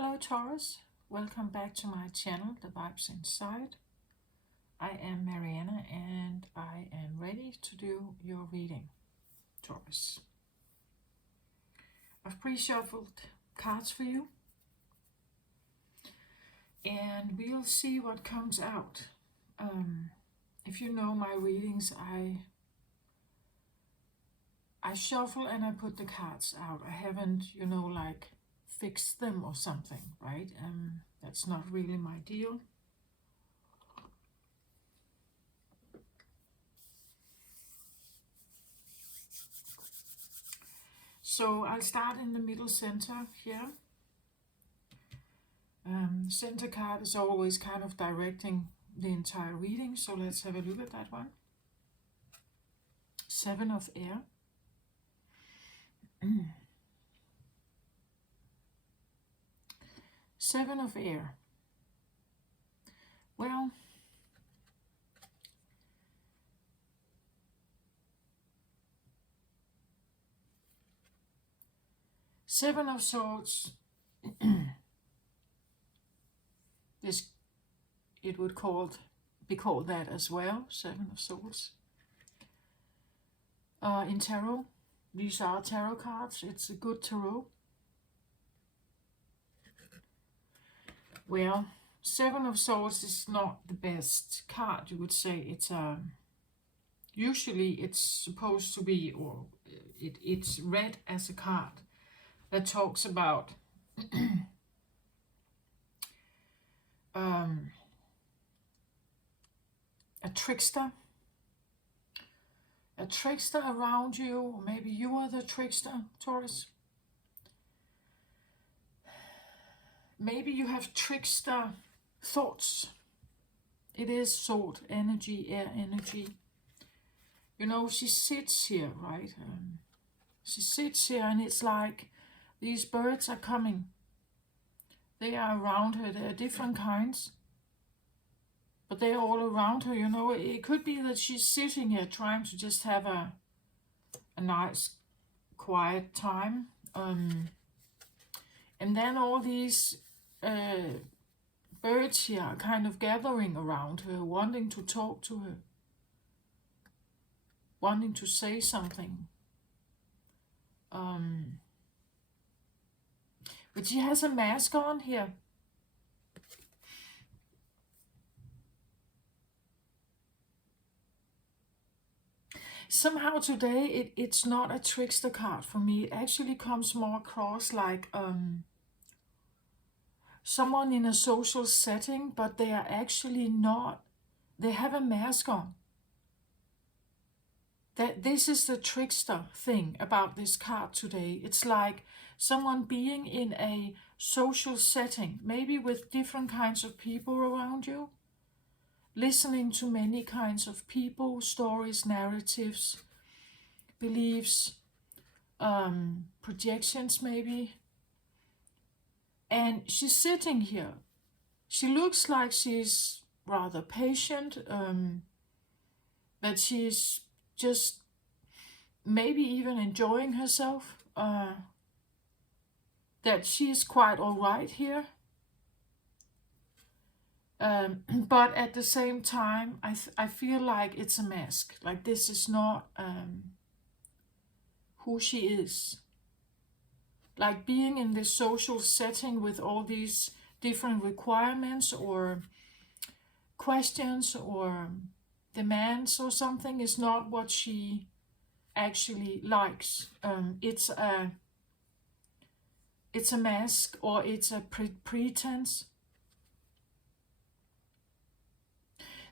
Hello Taurus, welcome back to my channel, The Vibes Inside. I am Mariana and I am ready to do your reading, Taurus. I've pre-shuffled cards for you and we'll see what comes out. If you know my readings, I shuffle and I put the cards out. I haven't, like fixed them or something, right? That's not really my deal. So I'll start in the middle center here. Center card is always kind of directing the entire reading, so let's have a look at that one. Seven of Air. Seven of Air. Well, Seven of Swords. It would be called that as well. Seven of Swords. In tarot, these are tarot cards. It's a good tarot. Well, Seven of Swords is not the best card, you would say. It's usually it's supposed to be, or it's read as a card that talks about a trickster around you, or maybe you are the trickster, Taurus. Maybe you have trickster thoughts. It is sword energy, air energy. You know, she sits here, right? She sits here and it's like these birds are coming. They are around her. There are different kinds, but they're all around her. You know, it could be that she's sitting here trying to just have a nice, quiet time. And then all these birds here are kind of gathering around her, wanting to talk to her, wanting to say something. But she has a mask on here. Somehow today it's not a trickster card for me. It actually comes more across like someone in a social setting, but they are actually not. They have a mask on. This is the trickster thing about this card today. It's like someone being in a social setting, maybe with different kinds of people around you, listening to many kinds of people, stories, narratives, beliefs, projections maybe. And she's sitting here. She looks like she's rather patient, that she's just maybe even enjoying herself, that she's quite all right here. But at the same time, I feel like it's a mask. Like this is not who she is. Like being in this social setting with all these different requirements or questions or demands or something is not what she actually likes. It's a mask, or it's a pretense.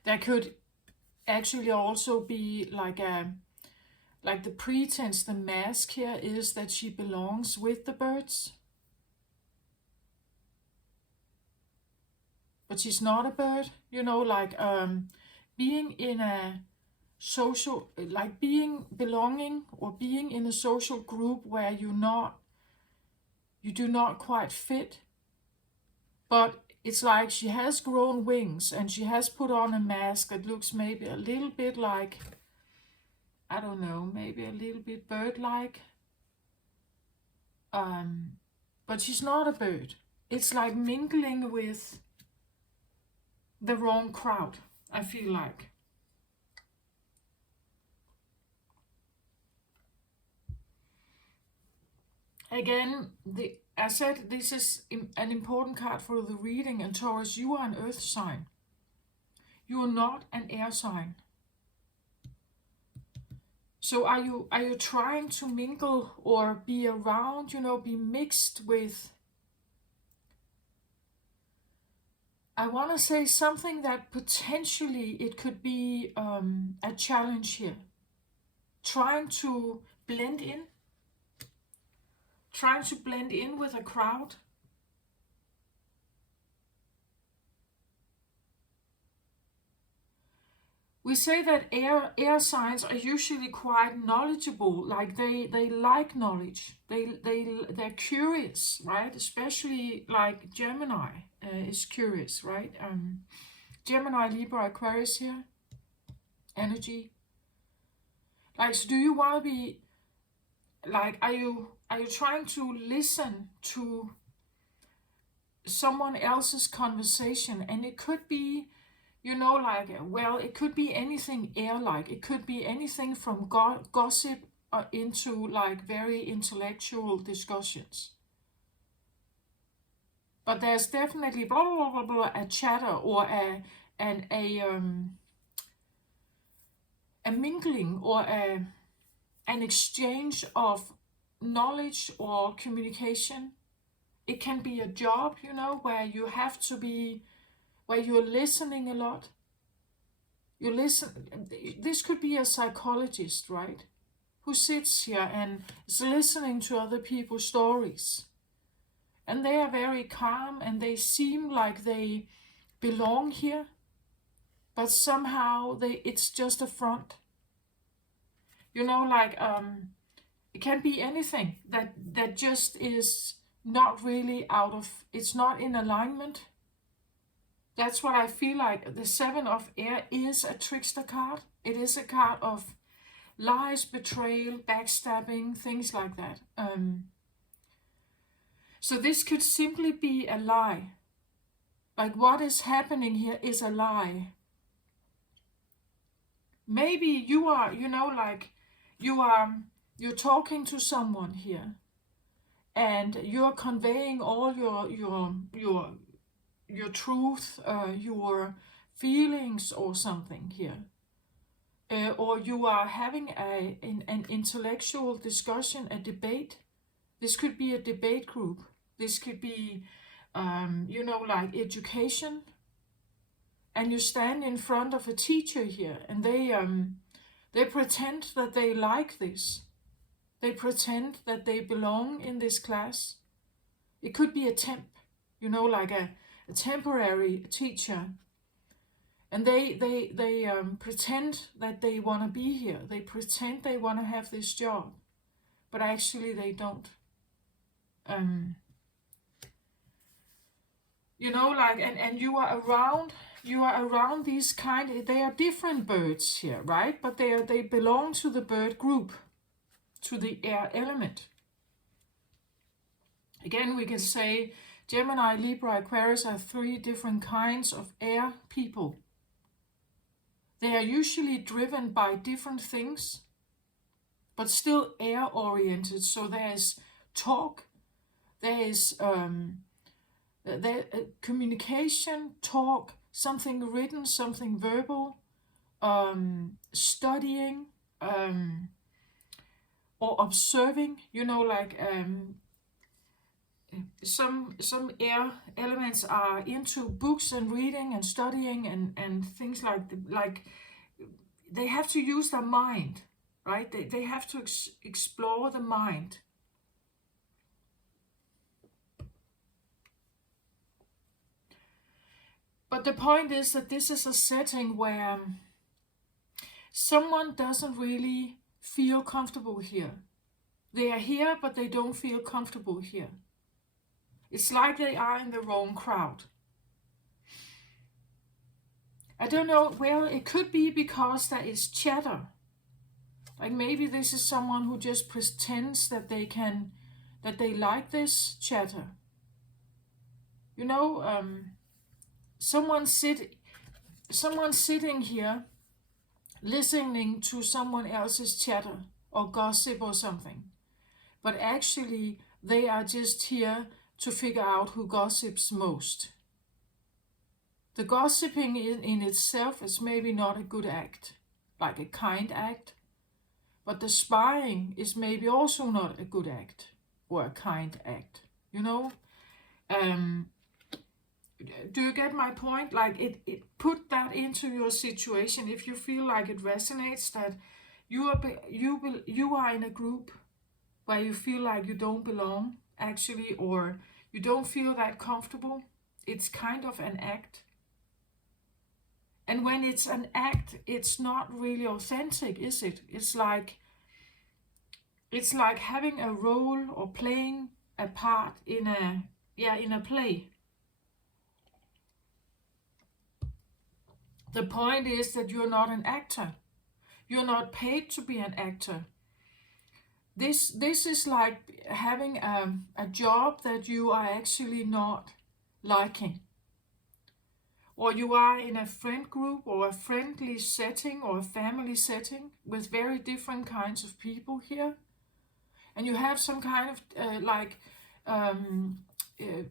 There could actually also be like the pretense, the mask here is that she belongs with the birds. But she's not a bird, you know, like being in a social, like belonging or being in a social group where you do not quite fit. But it's like she has grown wings and she has put on a mask that looks maybe a little bit like, I don't know, maybe a little bit bird-like. But she's not a bird. it's like mingling with the wrong crowd, I feel like. Again, I said this is an important card for the reading, and Taurus, you are an earth sign. You are not an air sign. So are you trying to mingle or be around, be mixed with, I want to say something that potentially it could be a challenge here. Trying to blend in. Trying to blend in with a crowd. We say that air signs are usually quite knowledgeable, like they like knowledge. They're curious, right? Especially like Gemini is curious, right? Gemini, Libra, Aquarius here. Energy. Like, so do you want to be like, are you trying to listen to someone else's conversation? And it could be, like, well, it could be anything air-like. It could be anything from gossip into like very intellectual discussions. But there's definitely blah blah blah blah, a chatter or a mingling or an exchange of knowledge or communication. It can be a job, where you have to be, where you're listening a lot. You listen. This could be a psychologist, right? Who sits here and is listening to other people's stories. And they are very calm and they seem like they belong here. But somehow it's just a front. Like it can be anything that just is not really it's not in alignment. That's what I feel like. The Seven of Air is a trickster card. It is a card of lies, betrayal, backstabbing, things like that. So this could simply be a lie. Like what is happening here is a lie. Maybe you are, like you're talking to someone here, and you're conveying all your truth, your feelings or something here. Or you are having an intellectual discussion, a debate. This could be a debate group. This could be, like education. And you stand in front of a teacher here, and they pretend that they like this. They pretend that they belong in this class. It could be a temp, like a temporary teacher. And they pretend that they want to be here. They pretend they want to have this job. But actually they don't. Like, and you are around these they are different birds here, right? But they belong to the bird group, to the air element. Again, we can say Gemini, Libra, Aquarius are 3 different kinds of air people. They are usually driven by different things, but still air-oriented. So there is talk, there is communication, talk, something written, something verbal, studying, or observing. Like some air elements are into books and reading and studying and things like they have to use their mind, right? They have to explore the mind. But the point is that this is a setting where someone doesn't really feel comfortable here. They are here, but they don't feel comfortable here. It's like they are in the wrong crowd. I don't know, well, it could be because there is chatter. Like maybe this is someone who just pretends that they like this chatter. You know, someone sitting here listening to someone else's chatter or gossip or something, but actually they are just here to figure out who gossips most. The gossiping in itself is maybe not a good act, like a kind act, but the spying is maybe also not a good act or a kind act, you know? Um, do you get my point? Like it put that into your situation if you feel like it resonates, that you are in a group where you feel like you don't belong actually, or you don't feel that comfortable. It's kind of an act. And when it's an act, it's not really authentic, is it? It's like having a role or playing a part in a play. The point is that you're not an actor. You're not paid to be an actor. This is like having a job that you are actually not liking. Or you are in a friend group or a friendly setting or a family setting with very different kinds of people here. And you have some kind of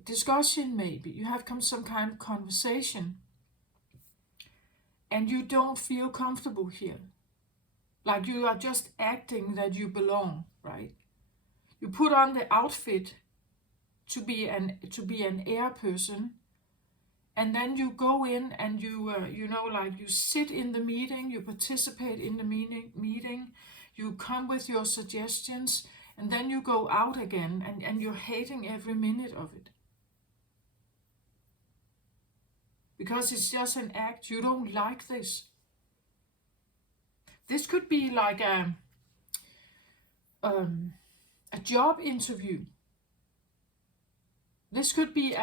discussion maybe. You have some kind of conversation. And you don't feel comfortable here. Like you are just acting that you belong, right? You put on the outfit to be an air person, and then you go in and you you sit in the meeting, you participate in the meeting, you come with your suggestions, and then you go out again, and you're hating every minute of it. Because it's just an act. You don't like this. This could be like a job interview. This could be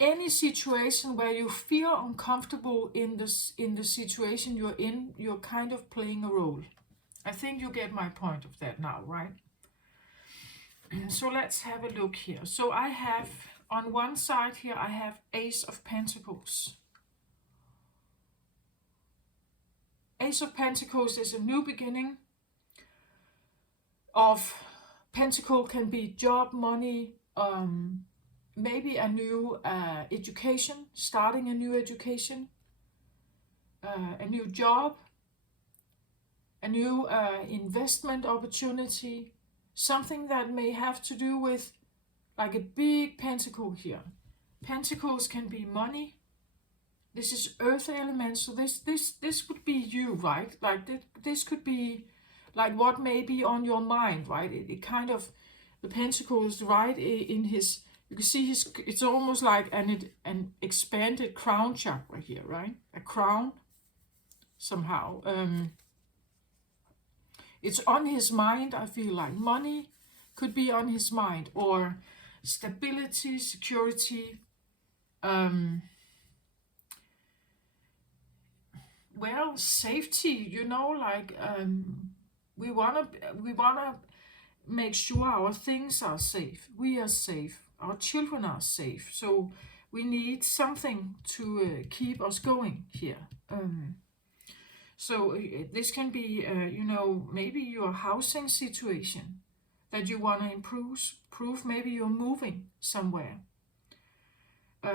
any situation where you feel uncomfortable in the situation you're in. You're kind of playing a role. I think you get my point of that now, right? So let's have a look here. So I have, on one side here, I have Ace of Pentacles. Ace of Pentacles is a new beginning. Of Pentacle can be job, money, maybe a new education, starting a new education, a new job, a new investment opportunity, something that may have to do with like a big pentacle here. Pentacles can be money. This is earth element, so this would be you, right? Like this could be like what may be on your mind, right? It kind of, the pentacle is right in his, you can see his, it's almost like an expanded crown chakra here, right? A crown somehow. It's on his mind, I feel like. Money could be on his mind, or stability, security, well, safety, you know, like we wanna make sure our things are safe. We are safe. Our children are safe. So we need something to keep us going here. So this can be, you know, maybe your housing situation that you want to improve. Maybe you're moving somewhere.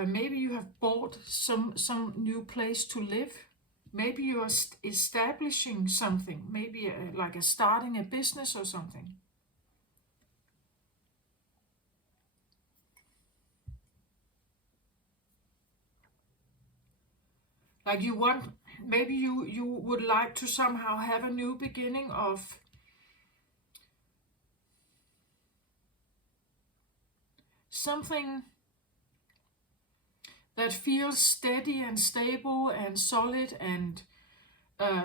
Maybe you have bought some new place to live. Maybe you're establishing something. Maybe like starting a business or something. Like you want, maybe you would like to somehow have a new beginning of something that feels steady and stable and solid and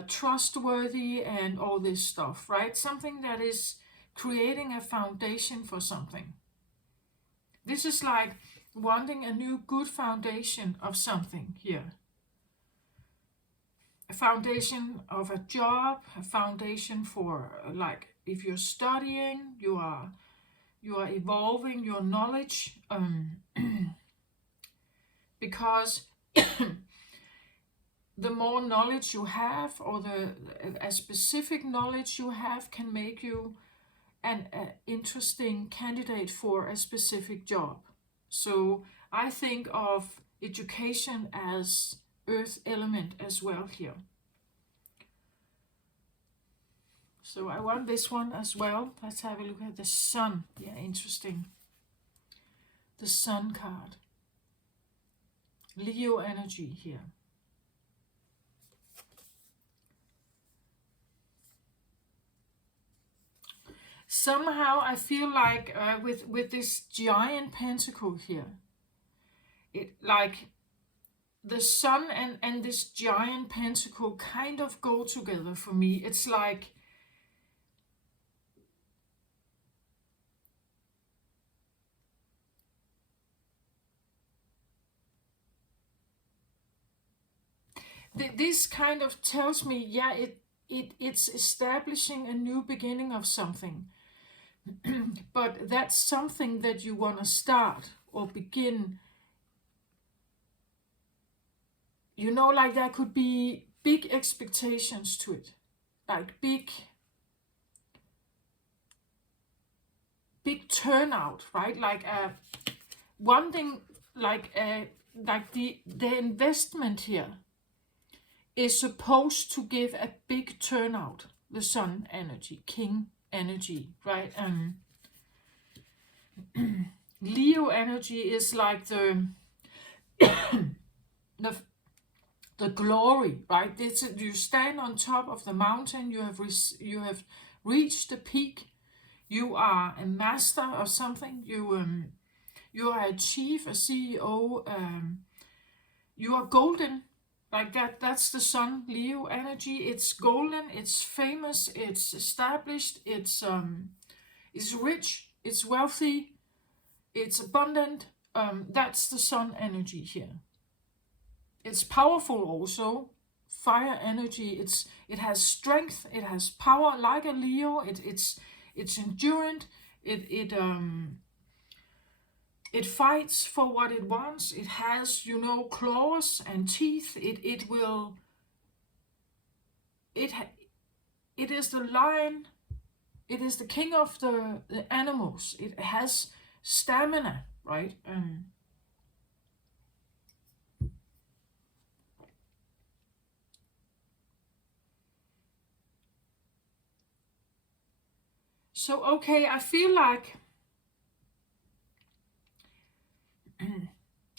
trustworthy and all this stuff, right? Something that is creating a foundation for something. This is like wanting a new good foundation of something here. A foundation of a job, a foundation for like if you're studying, you are evolving your knowledge, because the more knowledge you have, or a specific knowledge you have, can make you an interesting candidate for a specific job. So I think of education as earth element as well here. So I want this one as well. Let's have a look at the sun. Yeah, interesting. The sun card. Leo energy here. Somehow I feel like with this giant pentacle here, it like the sun and this giant pentacle kind of go together for me. It's like this kind of tells me, yeah, it's establishing a new beginning of something. But that's something that you want to start or begin. You know, like there could be big expectations to it, like big turnout, right? Like one thing, like the investment here is supposed to give a big turnout. The sun energy, king energy, right? Leo energy is like the glory, right? You stand on top of the mountain. You have reached the peak. You are a master of something. You are a chief, a CEO. You are golden, like that. That's the sun, Leo energy. It's golden. It's famous. It's established. It's rich. It's wealthy. It's abundant. That's the sun energy here. It's powerful also. Fire energy. It has strength. It has power, like a Leo. It's endurant. It fights for what it wants. It has, claws and teeth. It is the lion. It is the king of the animals. It has stamina, right? So, okay, I feel like,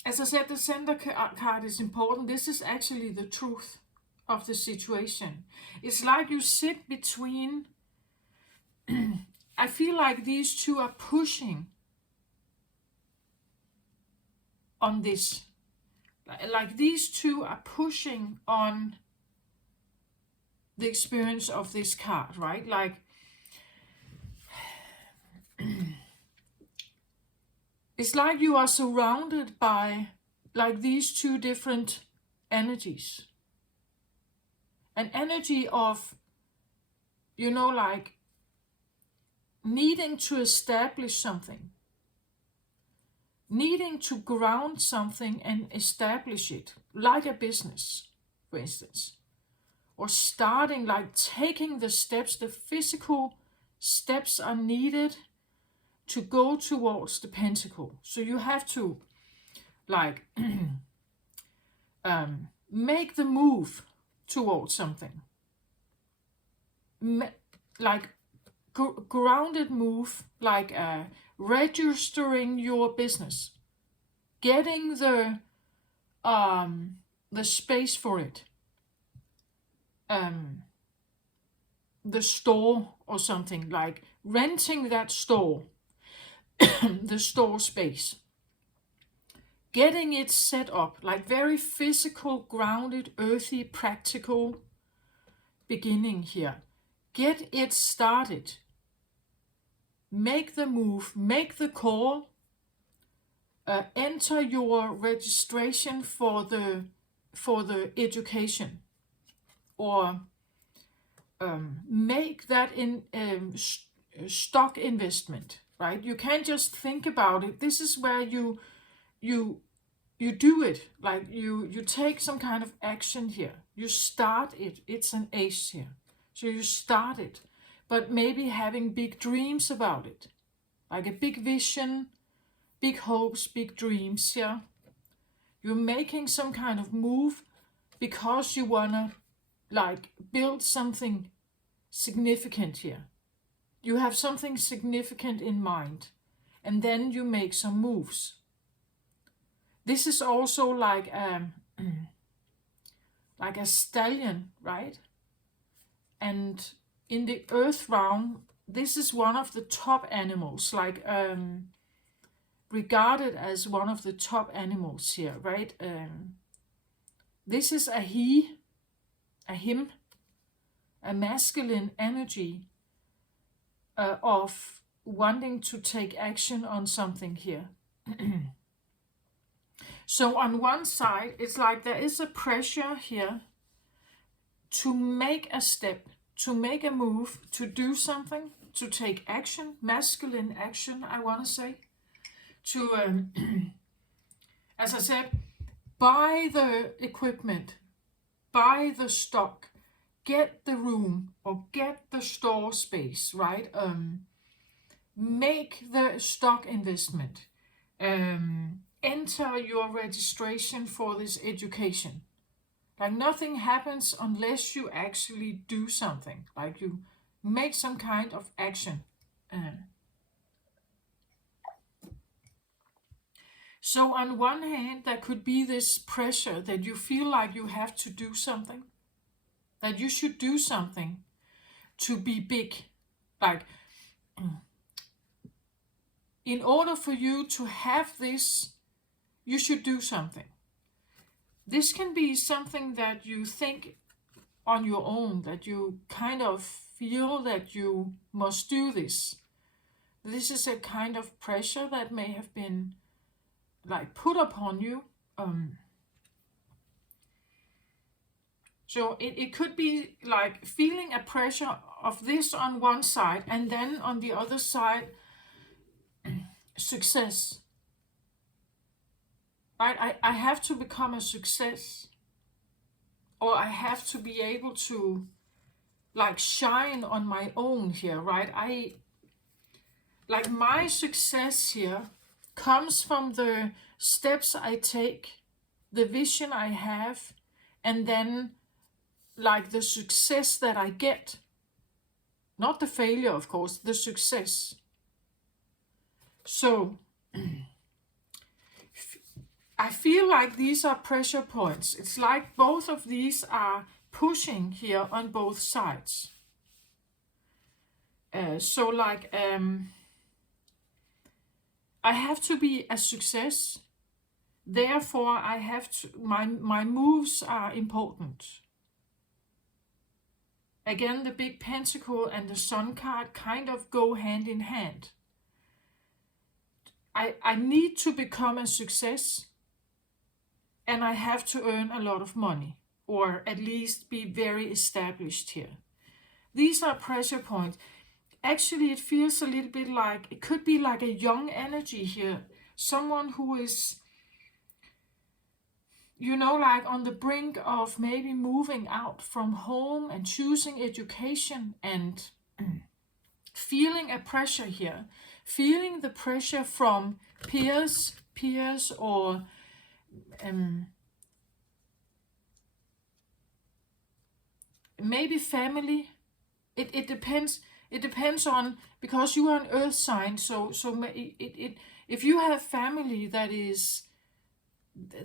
as I said, the center card is important. This is actually the truth of the situation. It's like you sit between, I feel like these two are pushing on this. Like these two are pushing on the experience of this card, right? Like, it's like you are surrounded by like these two different energies. An energy of, like needing to establish something, needing to ground something and establish it, like a business, for instance, or starting, like taking the steps, the physical steps are needed to go towards the pentacle. So you have to like make the move towards something, like grounded move, like registering your business, getting the space for it, the store or something, like renting that store, the store space, getting it set up, like very physical, grounded, earthy, practical beginning here. Get it started. Make the move, make the call, enter your registration for the education, or make that in stock investment, right? You can't just think about it. This is where you do it, like you take some kind of action here. You start it. It's an ace here. So you start it, but maybe having big dreams about it, like a big vision, big hopes, big dreams here. You're making some kind of move because you wanna like build something significant here. You have something significant in mind, and then you make some moves. This is also like like a stallion, right? And in the earth realm, this is one of the top animals, like regarded as one of the top animals here, right? This is a he, a him, a masculine energy of wanting to take action on something here. So on one side, it's like there is a pressure here to make a step, to make a move, to do something, to take action, masculine action, I want to say. To, as I said, buy the equipment, buy the stock, get the room or get the store space, right? Make the stock investment. Enter your registration for this education. Like nothing happens unless you actually do something, like you make some kind of action. So on one hand, there could be this pressure that you feel like you have to do something, that you should do something to be big. Like, in order for you to have this, you should do something. This can be something that you think on your own, that you kind of feel that you must do this. This is a kind of pressure that may have been like put upon you. So it could be like feeling a pressure of this on one side, and then on the other side, success. Right? I have to become a success, or I have to be able to like shine on my own here, right? Like my success here comes from the steps I take, the vision I have, and then like the success that I get. Not the failure, of course, the success. So I feel like these are pressure points. It's like both of these are pushing here on both sides. So like I have to be a success. Therefore, I have to, my moves are important. Again, the big pentacle and the sun card kind of go hand in hand. I need to become a success, and I have to earn a lot of money, or at least be very established here. These are pressure points. Actually, it feels a little bit like, it could be like a young energy here. Someone who is, you know, like on the brink of maybe moving out from home and choosing education, and feeling a pressure here. Feeling the pressure from peers, or maybe family. It depends. It depends on, because you are an earth sign. So if you have family that is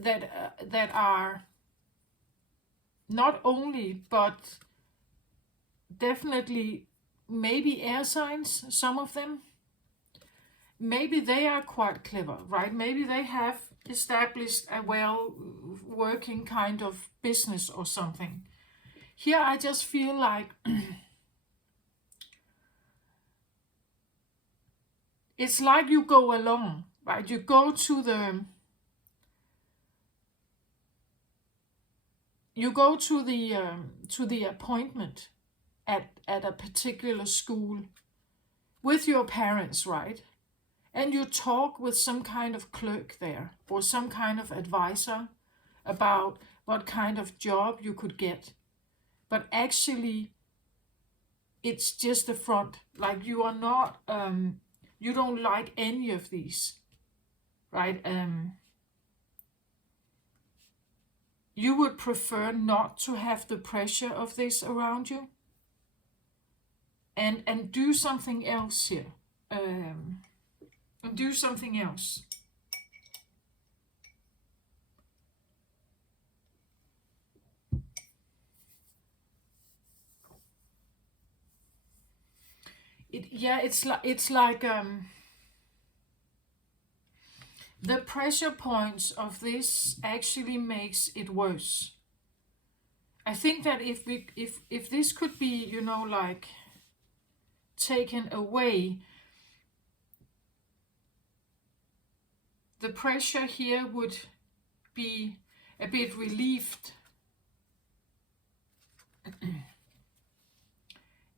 that are not only but definitely maybe air signs, some of them, maybe they are quite clever, right? Maybe they have established a well working kind of business or something. Here I just feel like it's like you go along, right? You go to the appointment, at a particular school with your parents, right? And you talk with some kind of clerk there or some kind of advisor about what kind of job you could get. But actually, it's just the front. Like you are not, you don't like any of these, right? You would prefer not to have the pressure of this around you, and do something else here. And do something else. It's like the pressure points of this actually makes it worse. I think that if this could be, you know, like taken away, the pressure here would be a bit relieved.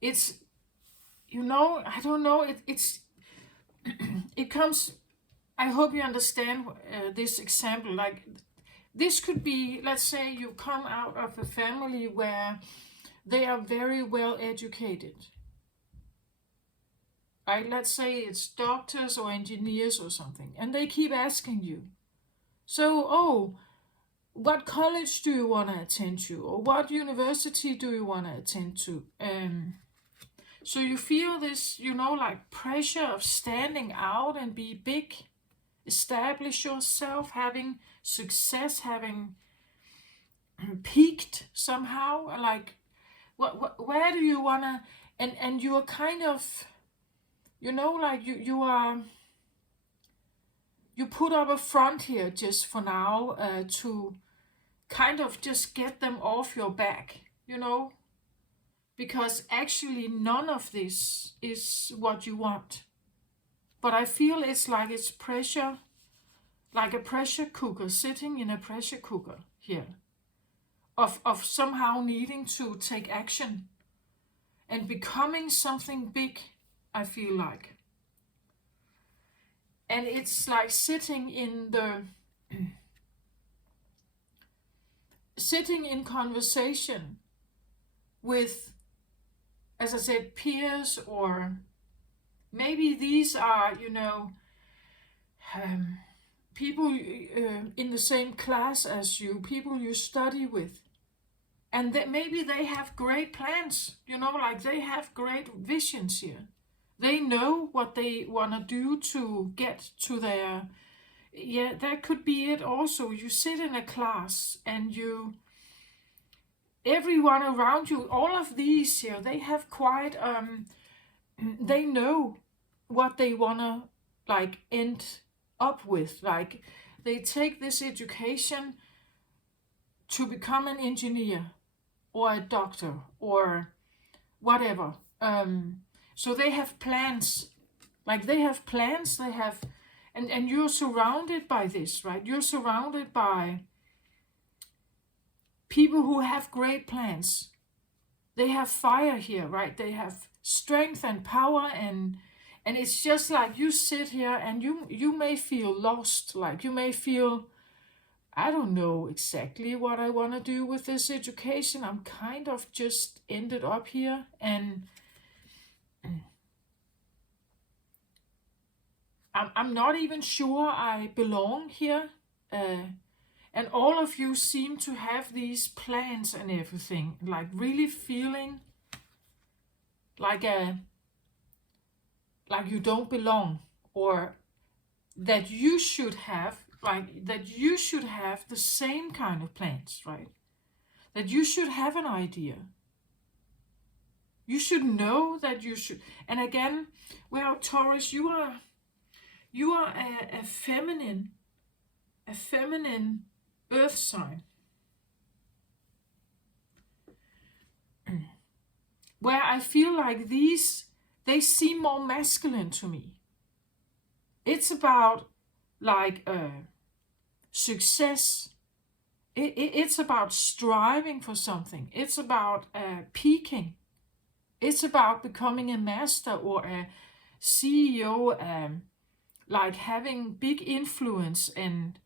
It's, you know, I don't know, it comes, I hope you understand this example. Like this could be, let's say you come out of a family where they are very well educated. Right? Let's say it's doctors or engineers or something, and they keep asking you, so, oh, what college do you want to attend to? Or what university do you want to attend to? So you feel this, you know, like pressure of standing out and be big, establish yourself, having success, having peaked somehow. Like, where do you want to, and you are kind of, you know, like you put up a front here just for now to kind of just get them off your back, you know, because actually none of this is what you want. But I feel it's like it's pressure, like a pressure cooker, sitting in a pressure cooker here, of somehow needing to take action and becoming something big, I feel like. And it's like sitting in conversation with, as I said, peers, or maybe these are, you know, people in the same class as you, people you study with. And that maybe they have great plans, you know, like they have great visions here. They know what they want to do to get to their, yeah, that could be it also. You sit in a class and everyone around you, all of these here, they have quite, they know what they want to like end up with. Like they take this education to become an engineer or a doctor or whatever. So they have plans, like they have plans, they have, and you're surrounded by this, right? You're surrounded by people who have great plans. They have fire here, right? They have strength and power, and it's just like you sit here and you may feel lost, like you may feel, I don't know exactly what I want to do with this education. I'm kind of just ended up here, and I'm not even sure I belong here. And all of you seem to have these plans and everything, like really feeling like you don't belong, or that you should have, like that you should have the same kind of plans, right? That you should have an idea. You should know that you should. And again, well, Taurus, you are a feminine earth sign, where I feel like these, they seem more masculine to me. It's about like success. It's about striving for something. It's about peaking. It's about becoming a master or a CEO, like having big influence, and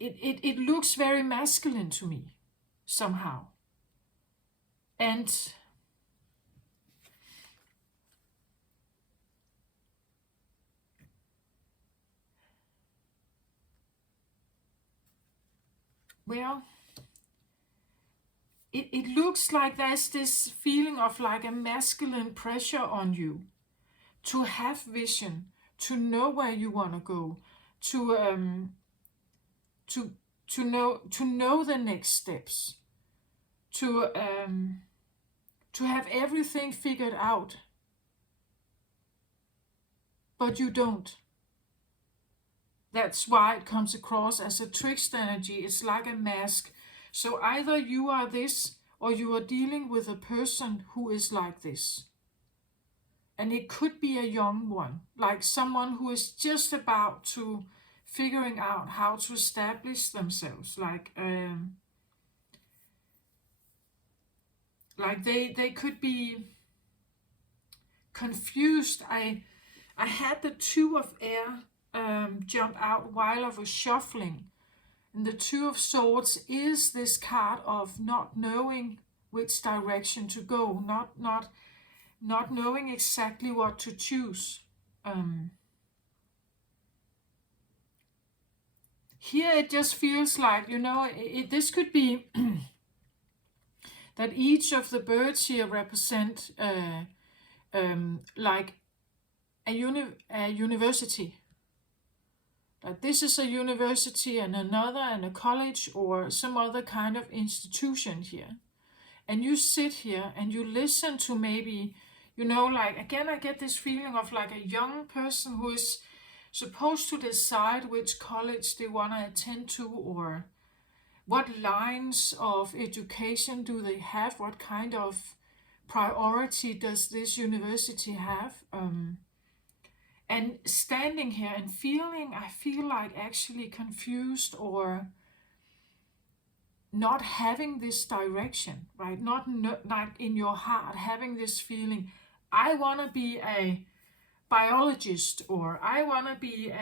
it looks very masculine to me somehow. And well, it looks like there's this feeling of like a masculine pressure on you to have vision, to know where you want to go, to to to know the next steps, to have everything figured out, but you don't. That's why it comes across as a trickster energy. It's like a mask. So either you are this, or you are dealing with a person who is like this. And it could be a young one, like someone who is just about to figuring out how to establish themselves, like they could be confused. I had the Two of Air jump out while I was shuffling, and the Two of Swords is this card of not knowing which direction to go, not knowing exactly what to choose. Here it just feels like, this could be that each of the birds here represent like a university. That this is a university and another and a college or some other kind of institution here. And you sit here and you listen to maybe, like, again, I get this feeling of like a young person who is supposed to decide which college they want to attend to, or what lines of education do they have, what kind of priority does this university have, and standing here and I feel like actually confused or not having this direction, right? Not like in your heart having this feeling, I want to be a biologist, or I want to be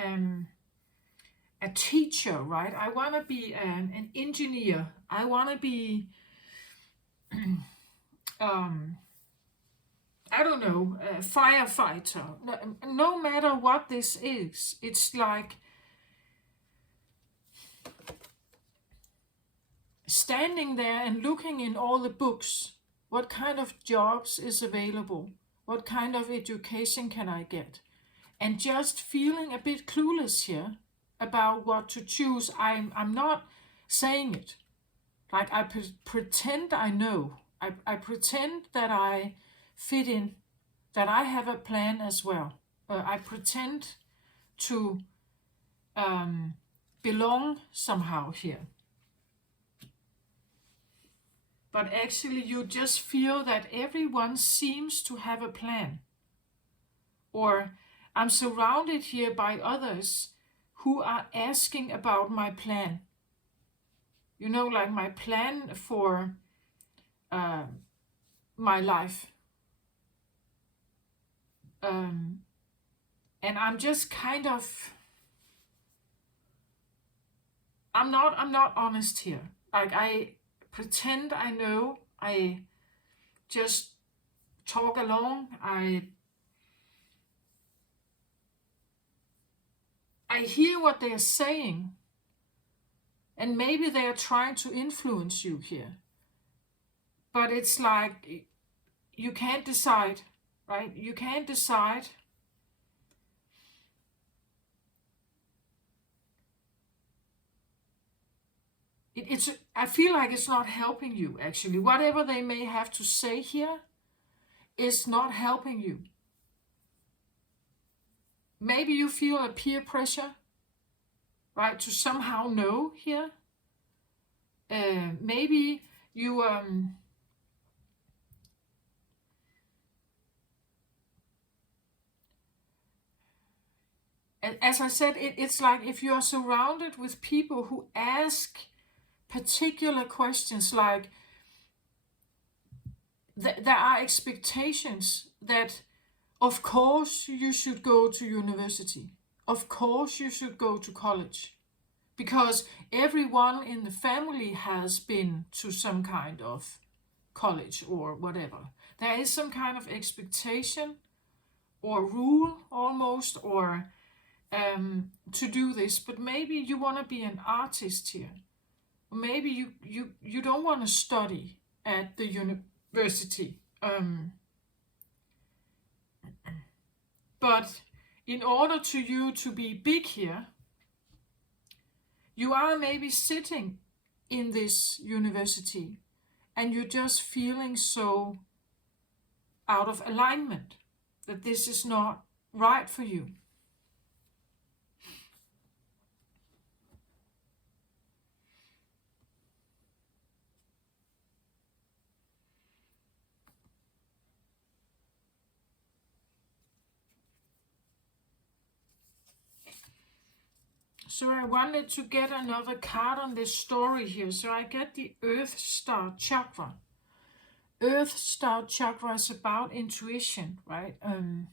a teacher, right? I want to be an engineer. I want to be, I don't know, a firefighter. No matter what this is, it's like standing there and looking in all the books. What kind of jobs is available? What kind of education can I get? And just feeling a bit clueless here about what to choose. I'm not saying it. Like I pretend I know. I pretend that I fit in, that I have a plan as well. I pretend to belong somehow here. But actually you just feel that everyone seems to have a plan. Or I'm surrounded here by others who are asking about my plan. Like my plan for my life. And I'm just kind of, I'm not honest here. Like I pretend I know. I just talk along. I hear what they are saying, and maybe they are trying to influence you here. But it's like you can't decide, right? You can't decide. I feel like it's not helping you, actually. Whatever they may have to say here is not helping you. Maybe you feel a peer pressure, right, to somehow know here. Maybe you as I said, it's like if you are surrounded with people who ask particular questions, like there are expectations that, of course, you should go to university. Of course, you should go to college. Because everyone in the family has been to some kind of college or whatever. There is some kind of expectation or rule almost, or to do this. But maybe you want to be an artist here. Maybe you don't want to study at the university. But in order to you to be big here, you are maybe sitting in this university and you're just feeling so out of alignment that this is not right for you. So I wanted to get another card on this story here. So I get the Earth Star Chakra. Earth Star Chakra is about intuition, right? And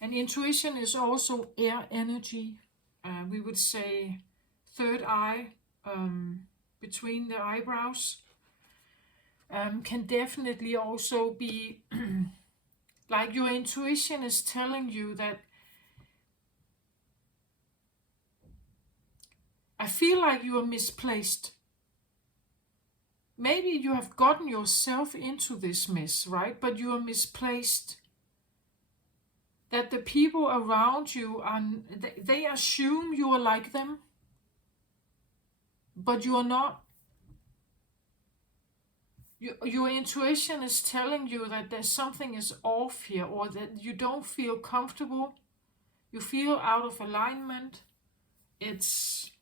intuition is also air energy. We would say third eye, between the eyebrows. Can definitely also be like your intuition is telling you that I feel like you are misplaced. Maybe you have gotten yourself into this mess, right? But you are misplaced. That the people around you, they assume you are like them, but you are not. Your intuition is telling you that there's something is off here, or that you don't feel comfortable. You feel out of alignment. It's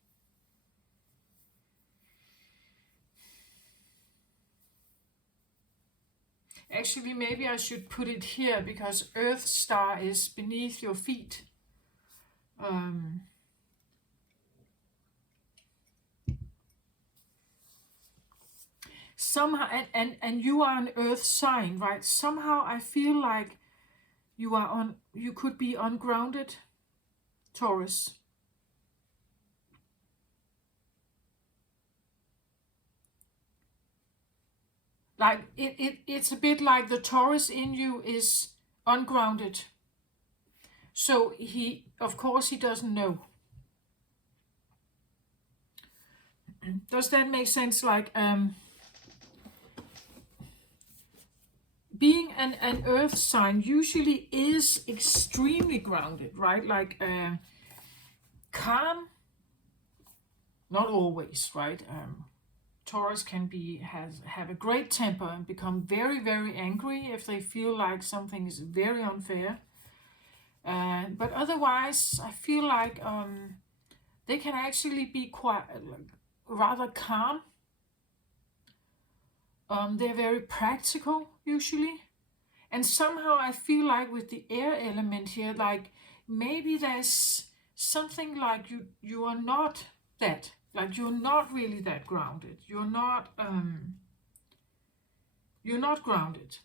actually, maybe I should put it here because Earth Star is beneath your feet. Somehow, and you are an Earth sign, right? Somehow I feel like you could be ungrounded, Taurus. Like it's a bit like the Taurus in you is ungrounded. So of course he doesn't know. Does that make sense? Like being an earth sign usually is extremely grounded, right? Like calm, not always, right? Taurus can have a great temper and become very, very angry if they feel like something is very unfair. But otherwise, I feel like they can actually be quite rather calm. They're very practical usually, and somehow I feel like with the air element here, like maybe there's something like you are not that. Like you're not really that grounded. You're not grounded.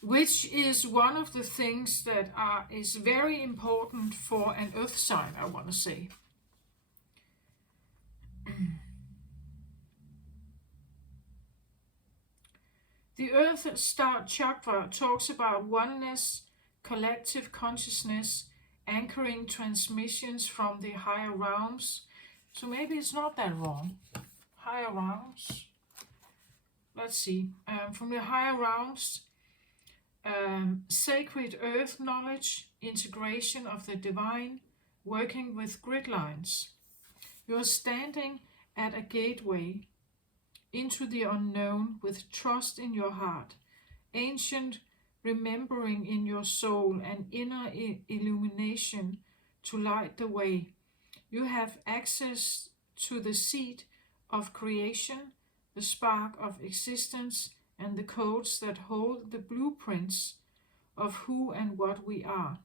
Which is one of the things that is very important for an earth sign, I want to say. The Earth Star Chakra talks about oneness, collective consciousness, anchoring transmissions from the higher realms. So maybe it's not that wrong. Higher realms. Let's see. From the higher realms, sacred earth knowledge, integration of the divine, working with grid lines. You're standing at a gateway into the unknown with trust in your heart, ancient remembering in your soul, and inner illumination to light the way. You have access to the seed of creation, the spark of existence, and the codes that hold the blueprints of who and what we are.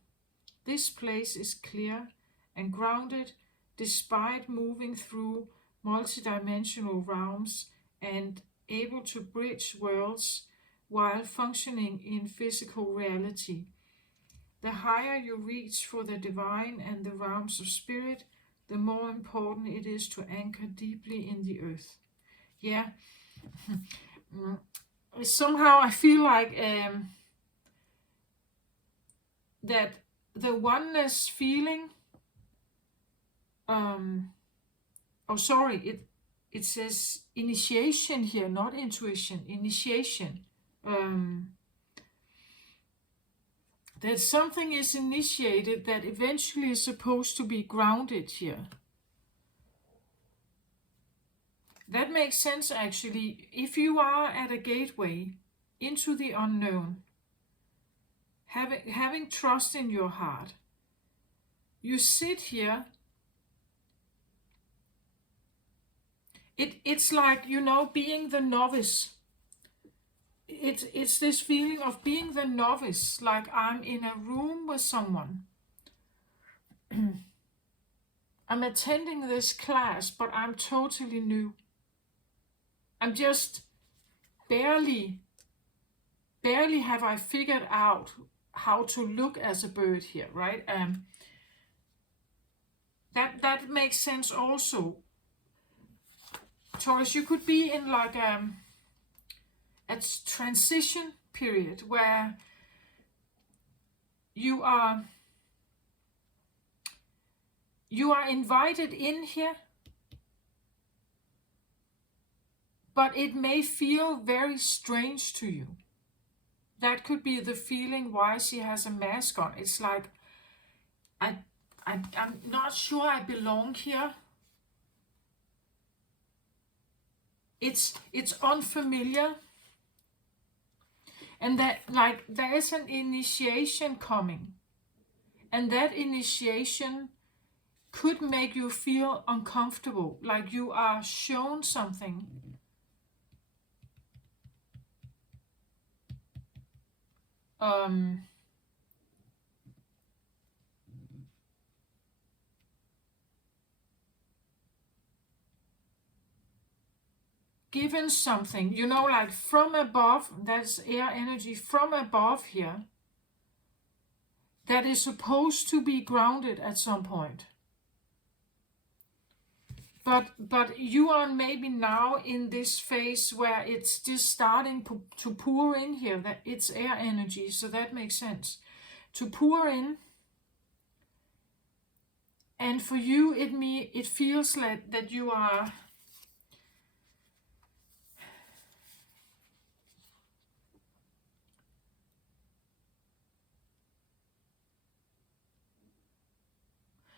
This place is clear and grounded despite moving through multidimensional realms and able to bridge worlds while functioning in physical reality. The higher you reach for the divine and the realms of spirit, the more important it is to anchor deeply in the earth. Yeah. Somehow I feel like that the oneness feeling, it says initiation here, not intuition, initiation. That something is initiated that eventually is supposed to be grounded here. That makes sense actually. If you are at a gateway into the unknown, having trust in your heart, you sit here. It's like, you know, being the novice. It's this feeling of being the novice, like I'm in a room with someone. I'm attending this class, but I'm totally new. I'm just barely have I figured out how to look as a bird here, right? That makes sense also. Taurus, you could be in like a transition period where you are invited in here, but it may feel very strange to you. That could be the feeling why she has a mask on. It's like, I'm not sure I belong here. It's unfamiliar. And that, like, there is an initiation coming. And that initiation could make you feel uncomfortable, like you are shown something. Given something, you know, like from above, that's air energy from above here, that is supposed to be grounded at some point. But you are maybe now in this phase where it's just starting to pour in here, that it's air energy, so that makes sense. To pour in. And for you, it feels like that you are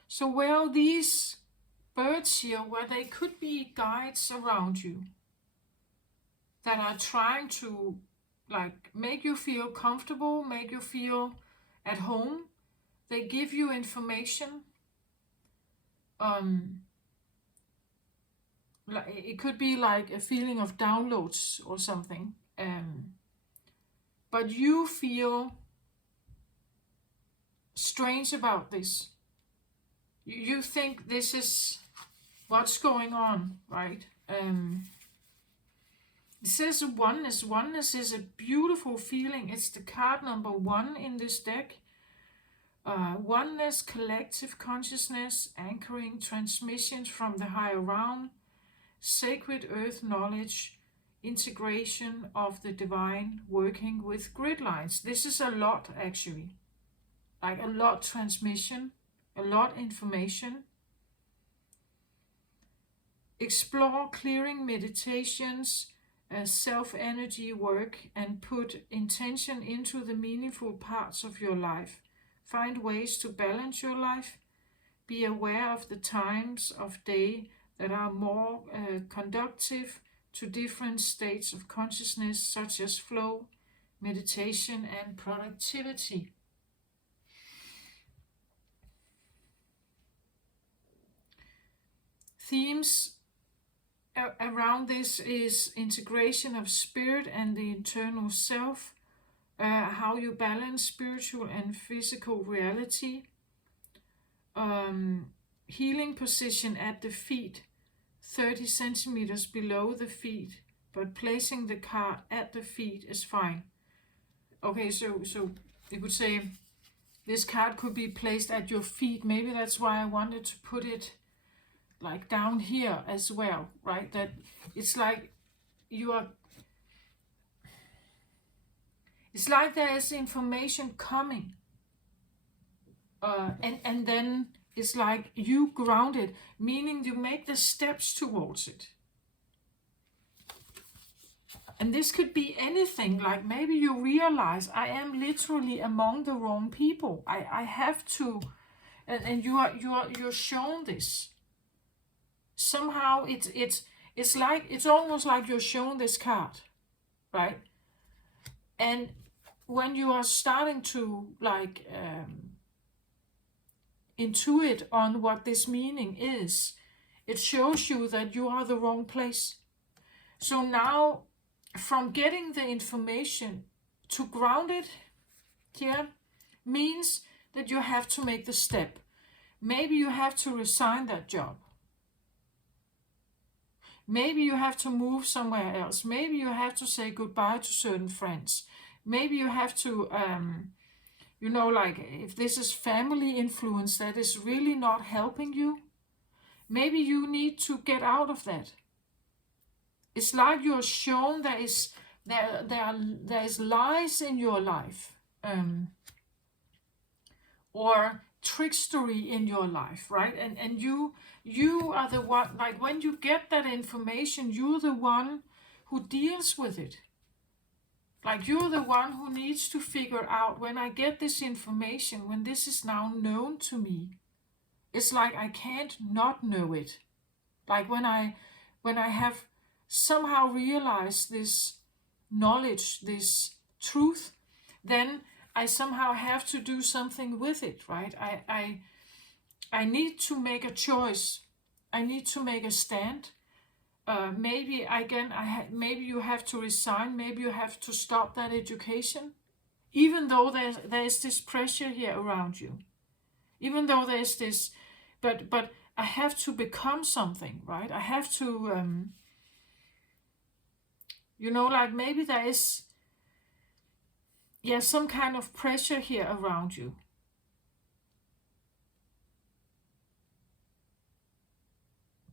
so where these birds here, where they could be guides around you that are trying to like make you feel comfortable, make you feel at home. They give you information. It could be like a feeling of downloads or something. But you feel strange about this. You think this is what's going on, right? It says oneness. Oneness is a beautiful feeling. It's the card number 1 in this deck. Oneness, collective consciousness, anchoring transmissions from the higher realm, sacred earth knowledge, integration of the divine, working with grid lines. This is a lot actually. Like a lot transmission, a lot information. Explore clearing meditations, self-energy work, and put intention into the meaningful parts of your life. Find ways to balance your life. Be aware of the times of day that are more conducive to different states of consciousness, such as flow, meditation, and productivity. Themes around this is integration of spirit and the internal self, how you balance spiritual and physical reality, healing position at the feet, 30 centimeters below the feet, but placing the card at the feet is fine. Okay, so you could say this card could be placed at your feet. Maybe that's why I wanted to put it like down here as well, right? That it's like you are, it's like there is information coming, and then it's like you ground it, meaning you make the steps towards it. And this could be anything, like maybe you realize I am literally among the wrong people. I have to, and you're shown this. Somehow it's like, it's almost like you're shown this card, right? And when you are starting to like intuit on what this meaning is, it shows you that you are the wrong place. So now, from getting the information to ground it here means that you have to make the step. Maybe you have to resign that job. Maybe you have to move somewhere else. Maybe you have to say goodbye to certain friends. Maybe you have to, you know, like if this is family influence that is really not helping you, maybe you need to get out of that. It's like you're shown there is lies in your life, or trickstery in your life, right? And you are the one, like when you get that information, you're the one who deals with it. Like you're the one who needs to figure out, when I get this information, when this is now known to me, it's like I can't not know it. Like when I have somehow realized this knowledge, this truth, then I somehow have to do something with it, right? I need to make a choice. I need to make a stand. Maybe again, maybe you have to resign. Maybe you have to stop that education, even though there's this pressure here around you. Even though there's this, but I have to become something, right? I have to, you know, like maybe there is, yeah, some kind of pressure here around you.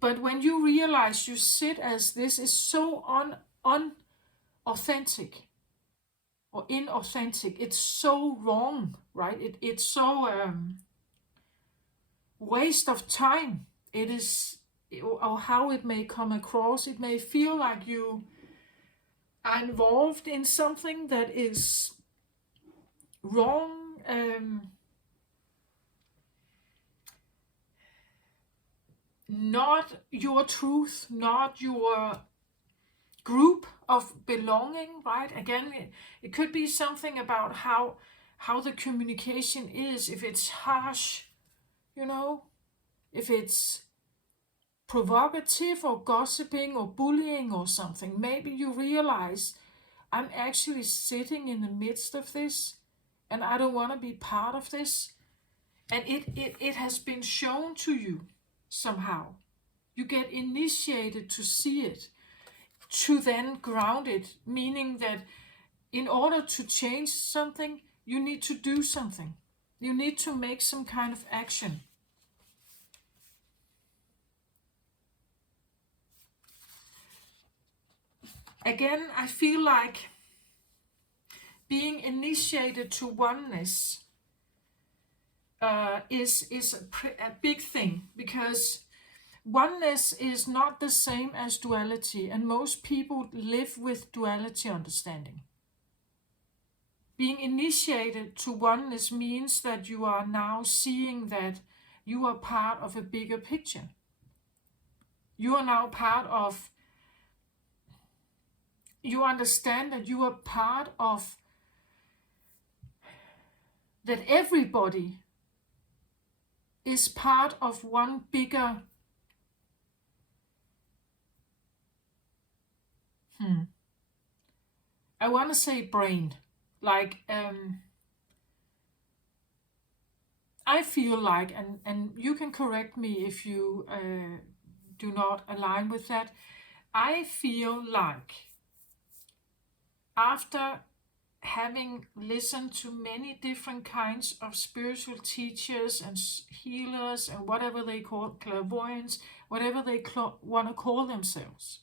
But when you realize you sit as this is so unauthentic or inauthentic, it's so wrong, right? It's so waste of time. It is, or how it may come across, it may feel like you are involved in something that is wrong, not your truth, not your group of belonging, right? Again, it could be something about how the communication is, if it's harsh, you know, if it's provocative or gossiping or bullying or something. Maybe you realize I'm actually sitting in the midst of this and I don't want to be part of this. And it has been shown to you somehow. You get initiated to see it, to then ground it, meaning that in order to change something, you need to do something. You need to make some kind of action. Again, I feel like being initiated to oneness is a big thing, because oneness is not the same as duality, and most people live with duality understanding. Being initiated to oneness means that you are now seeing that you are part of a bigger picture. You are now part of, you understand that you are part of, that everybody is part of one bigger I want to say brain, like I feel like, and you can correct me if you do not align with that, I feel like after having listened to many different kinds of spiritual teachers and healers and whatever they call clairvoyants, whatever they want to call themselves,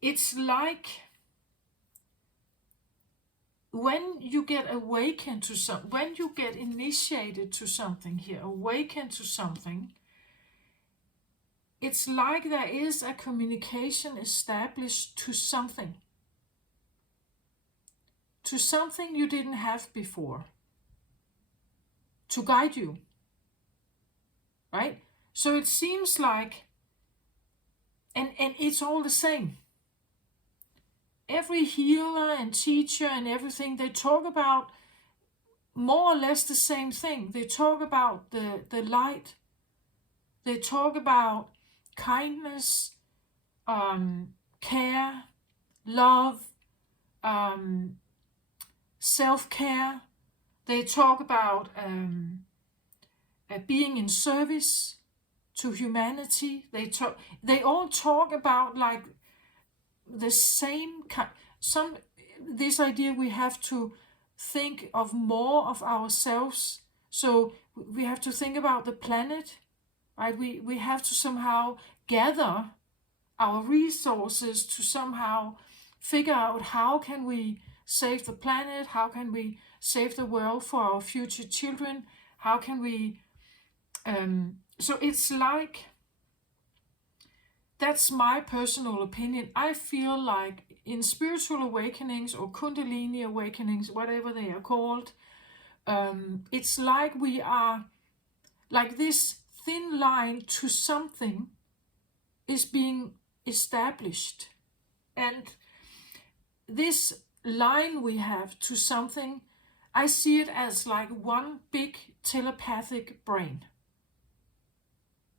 it's like when you get awakened to something, when you get initiated to something here, awakened to something, it's like there is a communication established to something you didn't have before, to guide you, right? So it seems like, and it's all the same. Every healer and teacher and everything, they talk about more or less the same thing. They talk about the light. They talk about kindness, care, love, self-care. They talk about being in service to humanity. They all talk about like the same kind. This idea we have to think of more of ourselves. So we have to think about the planet, right? We have to somehow gather our resources to somehow figure out how can we save the planet, how can we save the world for our future children, how can we so it's like, that's my personal opinion. I feel like in spiritual awakenings or Kundalini awakenings, whatever they are called, it's like we are, like this thin line to something is being established. And this line we have to something, I see it as like one big telepathic brain.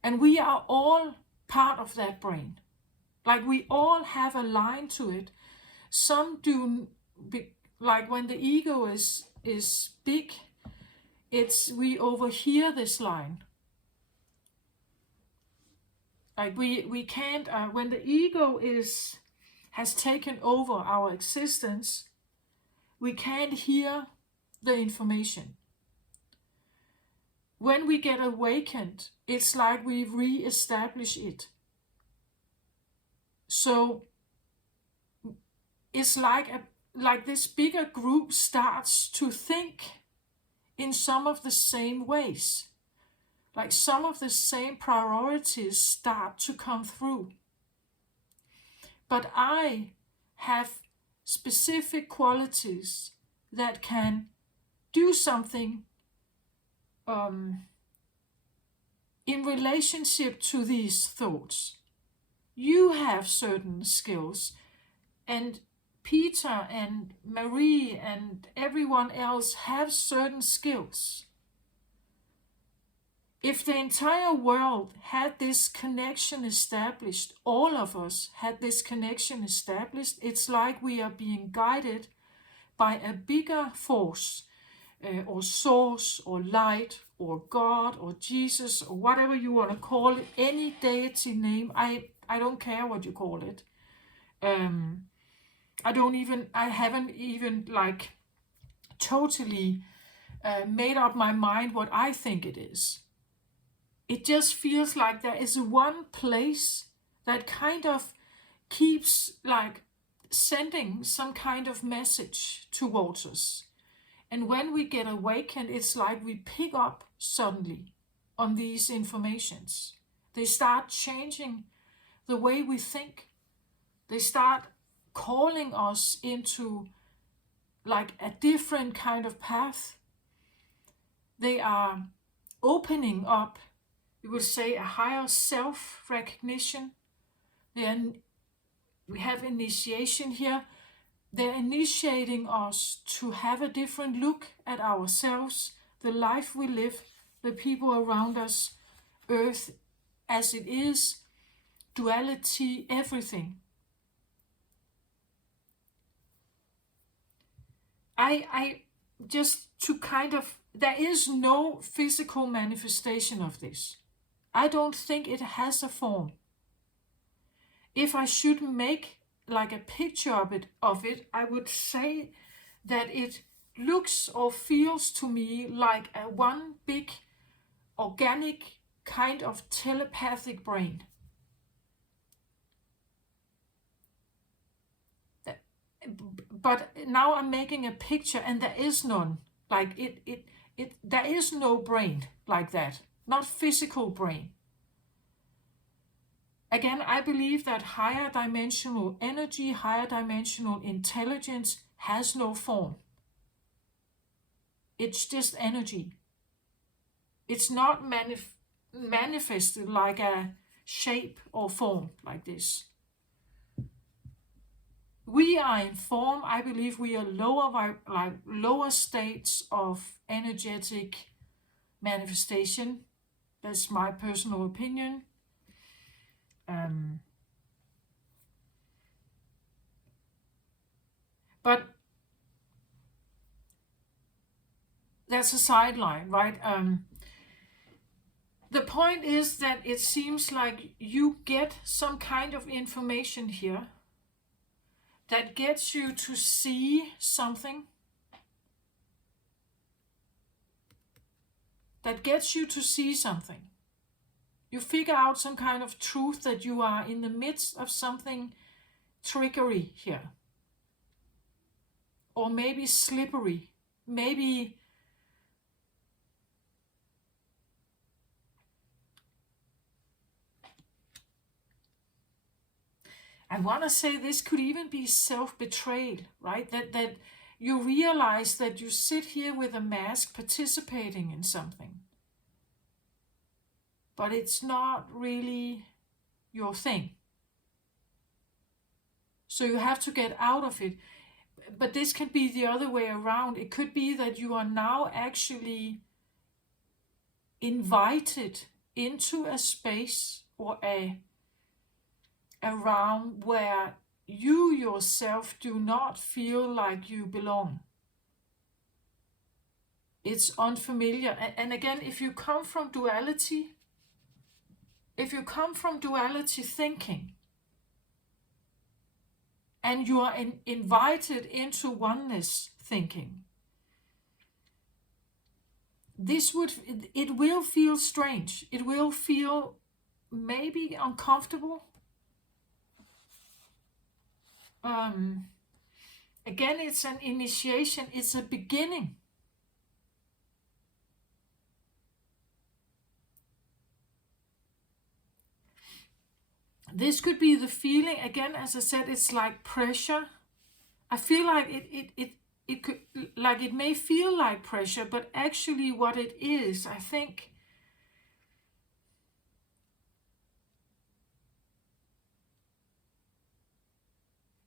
And we are all part of that brain. Like we all have a line to it. Some do, like when the ego is big, we overhear this line. Like we can't, when the ego has taken over our existence, we can't hear the information. When we get awakened, it's like we re-establish it. So it's like this bigger group starts to think in some of the same ways. Like some of the same priorities start to come through. But I have specific qualities that can do something in relationship to these thoughts. You have certain skills, and Peter and Marie and everyone else have certain skills. If the entire world had this connection established, all of us had this connection established, it's like we are being guided by a bigger force, or source, or light, or God, or Jesus, or whatever you want to call it, any deity name. I don't care what you call it. I haven't even like totally made up my mind what I think it is. It just feels like there is one place that kind of keeps like sending some kind of message towards us. And when we get awakened, it's like we pick up suddenly on these informations. They start changing the way we think. They start calling us into like a different kind of path. They are opening up, you would say, a higher self-recognition. We have initiation here. They're initiating us to have a different look at ourselves, the life we live, the people around us, Earth as it is, duality, everything. I just to kind of there is no physical manifestation of this. I don't think it has a form. If I should make like a picture of it, I would say that it looks or feels to me like a one big organic kind of telepathic brain. But now I'm making a picture and there is none. Like there is no brain like that. Not physical brain. Again, I believe that higher dimensional energy, higher dimensional intelligence has no form. It's just energy. It's not manifested like a shape or form like this. We are in form. I believe we are lower states of energetic manifestation. That's my personal opinion. But that's a sideline, right? The point is that it seems like you get some kind of information here that gets you to see something, You figure out some kind of truth that you are in the midst of something trickery here. Or maybe slippery. Maybe I want to say this could even be self-betrayal, right? That you realize that you sit here with a mask participating in something. But it's not really your thing. So you have to get out of it. But this can be the other way around. It could be that you are now actually invited into a space or a realm where you yourself do not feel like you belong. It's unfamiliar. And again, if you come from duality thinking, and you are invited into oneness thinking, it will feel strange. It will feel maybe uncomfortable. Again, it's an initiation. It's a beginning. This could be the feeling, again, as I said, it's like pressure. I feel like it could, like it may feel like pressure, but actually what it is, I think,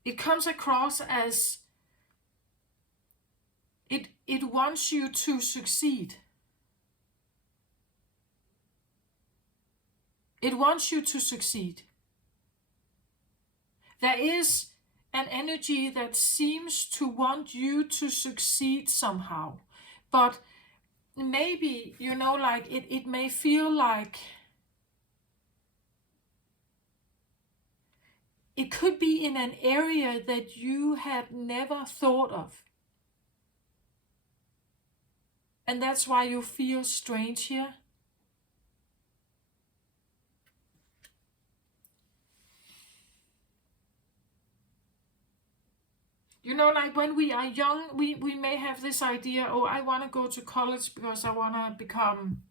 it comes across as it wants you to succeed. It wants you to succeed. There is an energy that seems to want you to succeed somehow. But maybe, like it may feel like it could be in an area that you had never thought of. And that's why you feel strange here. Like when we are young, we may have this idea, oh, I want to go to college because I want to become,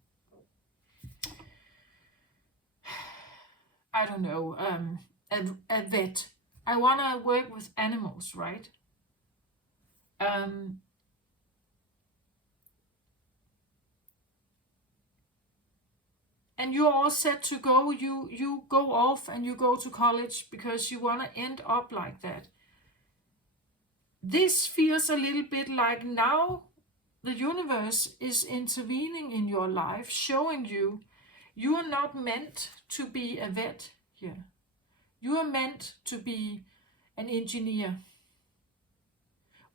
I don't know, a vet. I want to work with animals, right? And you're all set to go. You go off and you go to college because you want to end up like that. This feels a little bit like now the universe is intervening in your life, showing you are not meant to be a vet here. You are meant to be an engineer.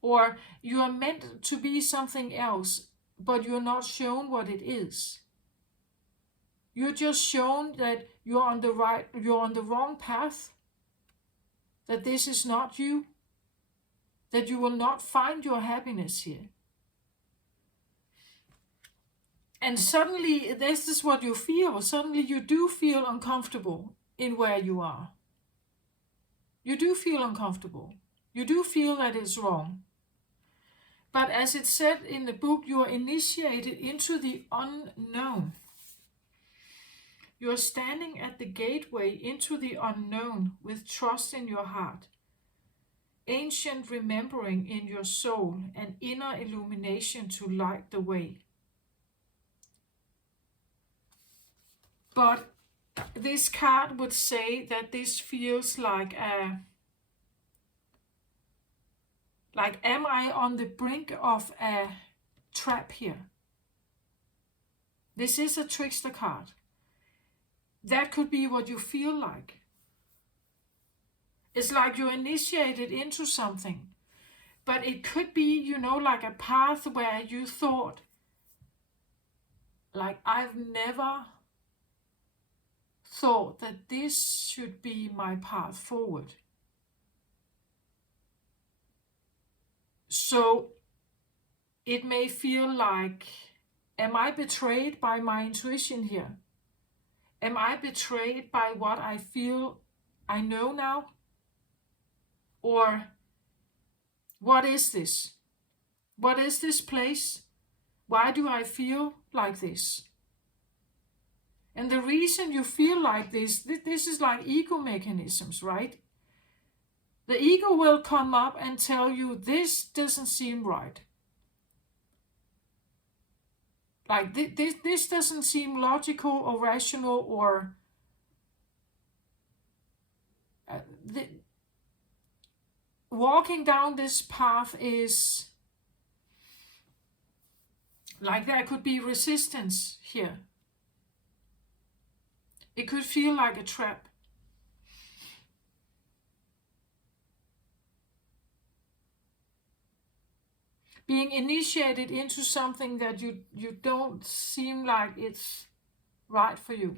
Or you are meant to be something else. but you're not shown what it is. You're just shown that you're on the wrong path, that this is not you, that you will not find your happiness here. And suddenly, this is what you feel. Suddenly you do feel uncomfortable in where you are. You do feel uncomfortable. You do feel that it's wrong. But as it said in the book, you are initiated into the unknown. You are standing at the gateway into the unknown with trust in your heart, ancient remembering in your soul, and inner illumination to light the way. But this card would say that this feels like am I on the brink of a trap here? This is a trickster card. That could be what you feel like. It's like you're initiated into something, but it could be, like a path where you thought, like, I've never thought that this should be my path forward. So it may feel like, am I betrayed by my intuition here? Am I betrayed by what I feel I know now? Or what is this? What is this place? Why do I feel like this? And the reason you feel like this is like ego mechanisms, right? The ego will come up and tell you, this doesn't seem right. Like this doesn't seem logical or rational, or walking down this path is like there could be resistance here. It could feel like a trap. Being initiated into something that you don't seem like it's right for you.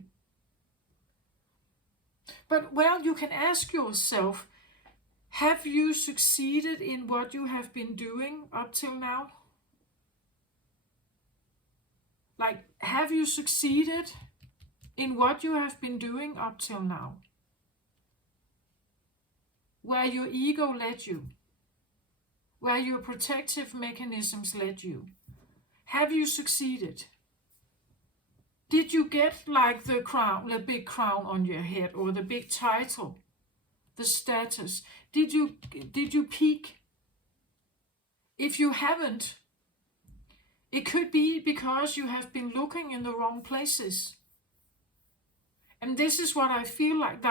But, well, you can ask yourself, have you succeeded in what you have been doing up till now? Like, have you succeeded in what you have been doing up till now? Where your ego led you? Where your protective mechanisms led you? Have you succeeded? Did you get like the crown, the big crown on your head, or the big title, the status? Did you peak? If you haven't, it could be because you have been looking in the wrong places. And this is what I feel like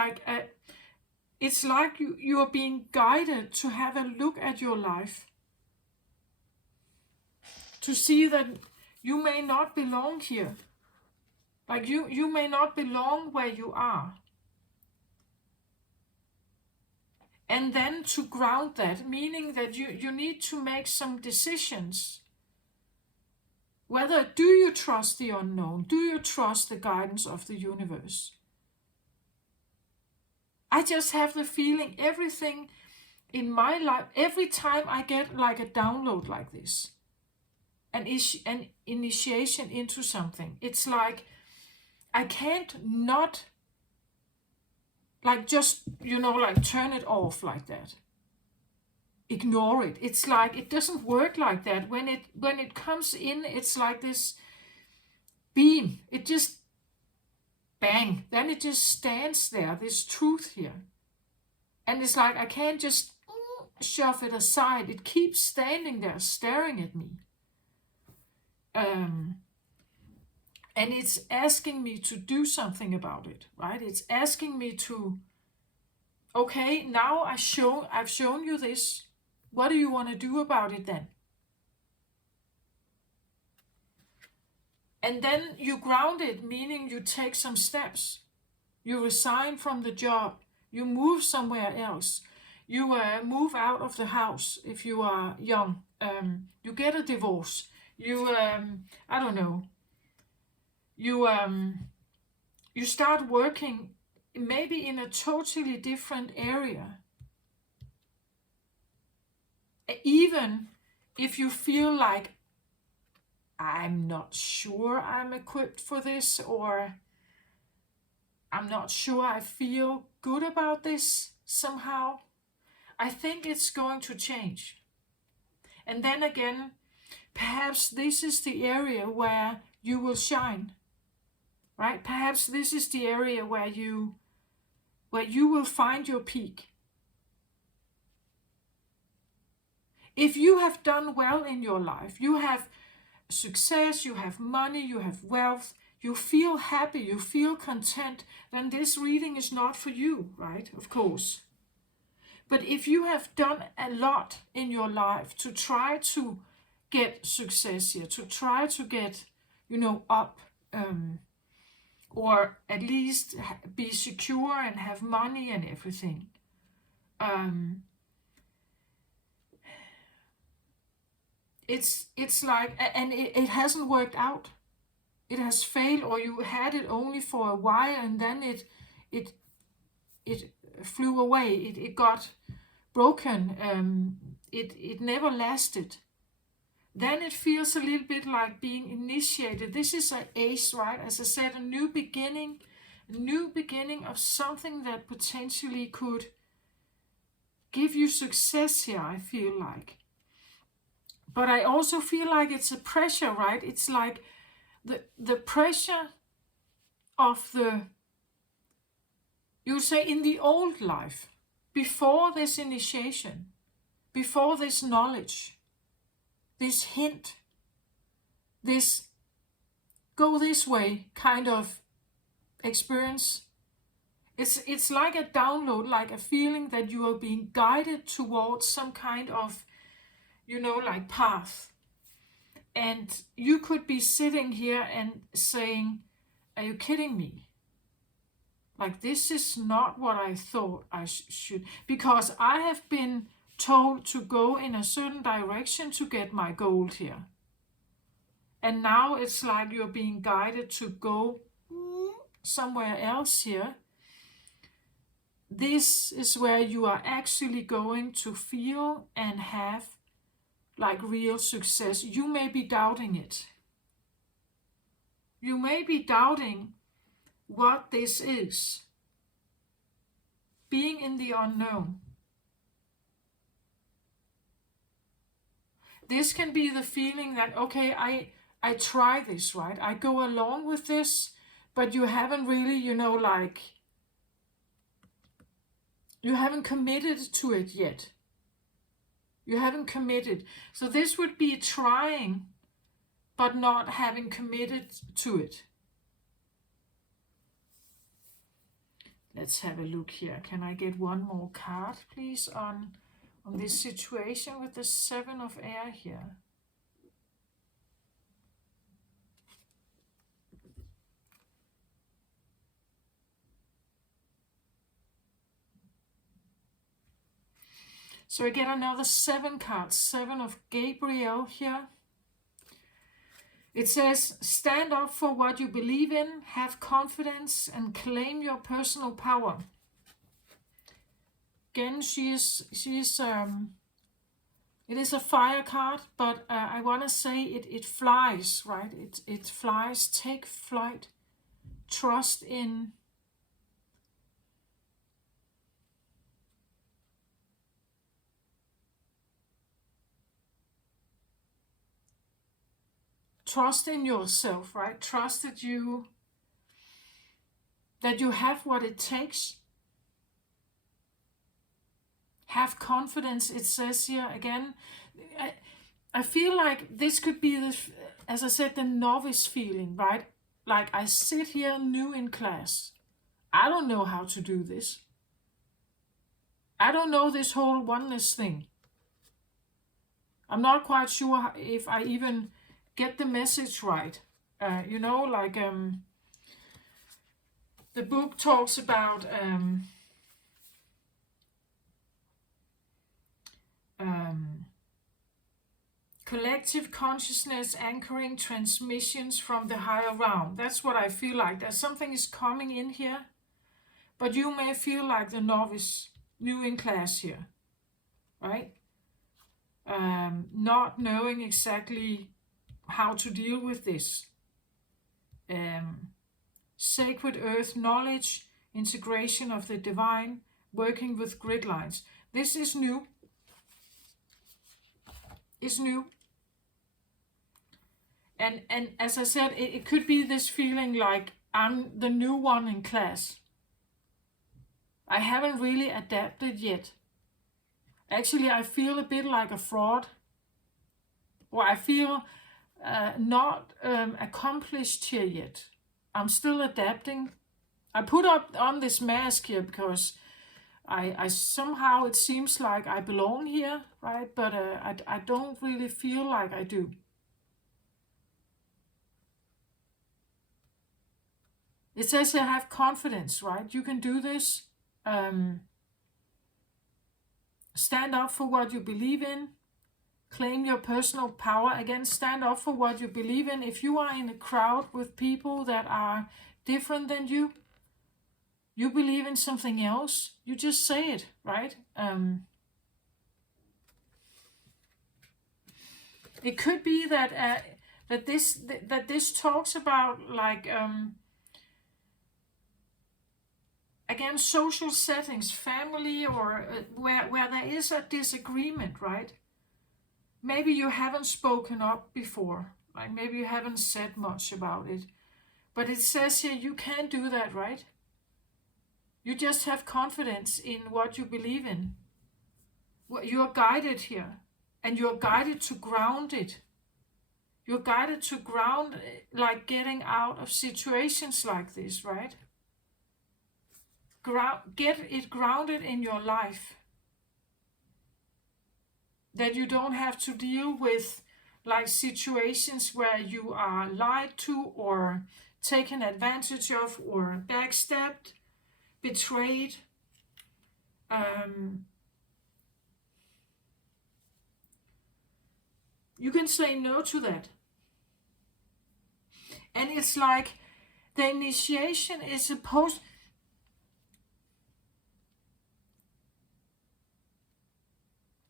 it's like you are being guided to have a look at your life, to see that you may not belong here. Like you may not belong where you are. And then to ground that, meaning that you need to make some decisions. Whether do you trust the unknown? Do you trust the guidance of the universe? I just have the feeling everything in my life, every time I get like a download like this, an initiation into something, it's like I can't not like just, like turn it off like that. Ignore it. It's like it doesn't work like that. When it comes in, it's like this beam. It just bang. Then it just stands there, this truth here. And it's like I can't just shove it aside. It keeps standing there, staring at me. And it's asking me to do something about it, right? It's asking me to, okay, now I've shown you this. What do you want to do about it then? And then you ground it, meaning you take some steps. You resign from the job. You move somewhere else. You move out of the house if you are young. You get a divorce. You, I don't know, you, you start working maybe in a totally different area. Even if you feel like, I'm not sure I'm equipped for this, or I'm not sure I feel good about this somehow, I think it's going to change. And then again, perhaps this is the area where you will shine, right? Perhaps this is the area where you will find your peak. If you have done well in your life, you have success, you have money, you have wealth, you feel happy, you feel content, then this reading is not for you, right? Of course. But if you have done a lot in your life to try to get success here, to try to get, up, or at least be secure and have money and everything, it's like, and it hasn't worked out. It has failed, or you had it only for a while, and then it flew away. It got broken. It never lasted. Then it feels a little bit like being initiated. This is an ace, right? As I said, a new beginning of something that potentially could give you success here, I feel like. But I also feel like it's a pressure, right? It's like the pressure of you say, in the old life, before this initiation, before this knowledge, this hint, this go this way kind of experience. It's like a download, like a feeling that you are being guided towards some kind of, like path. And you could be sitting here and saying, are you kidding me? Like, this is not what I thought I should, because I have been told to go in a certain direction to get my gold here. And now it's like you're being guided to go somewhere else here. This is where you are actually going to feel and have like real success. You may be doubting it. You may be doubting what this is. Being in the unknown. This can be the feeling that, okay, I try this, right? I go along with this, but you haven't really, you haven't committed to it yet. You haven't committed. So this would be trying, but not having committed to it. Let's have a look here. Can I get one more card, please, on this situation with the Seven of Air here? So I get another 7 cards, 7 of Gabriel here. It says, stand up for what you believe in, have confidence, and claim your personal power. Again, it is a fire card, but I want to say it flies, right? It flies, take flight, trust in. Trust in yourself, right? Trust that you have what it takes. Have confidence, it says here again. I feel like this could be, as I said, the novice feeling, right? Like, I sit here new in class. I don't know how to do this. I don't know this whole oneness thing. I'm not quite sure if I even get the message right. The book talks about Collective consciousness anchoring transmissions from the higher realm. That's what I feel like. There's something is coming in here, but you may feel like the novice, new in class here, right? Not knowing exactly how to deal with this. Sacred earth knowledge, integration of the divine, working with grid lines. This is new. It's new. And as I said, it could be this feeling like I'm the new one in class. I haven't really adapted yet. Actually, I feel a bit like a fraud. Or I feel not accomplished here yet. I'm still adapting. I put up on this mask here because I somehow it seems like I belong here, right? But I don't really feel like I do. It says I have confidence, right? You can do this. Stand up for what you believe in. Claim your personal power. Again, stand up for what you believe in. If you are in a crowd with people that are different than you, you believe in something else, you just say it, right? It could be that that this talks about like again, social settings, family, or where there is a disagreement, right? Maybe you haven't spoken up before, like maybe you haven't said much about it, but it says here you can do that, right? You just have confidence in what you believe in. You are guided here, and you're guided to ground it. You're guided to ground, like getting out of situations like this, right? Get it grounded in your life. That you don't have to deal with like situations where you are lied to or taken advantage of or backstabbed, betrayed. You can say no to that. And it's like the initiation is supposed.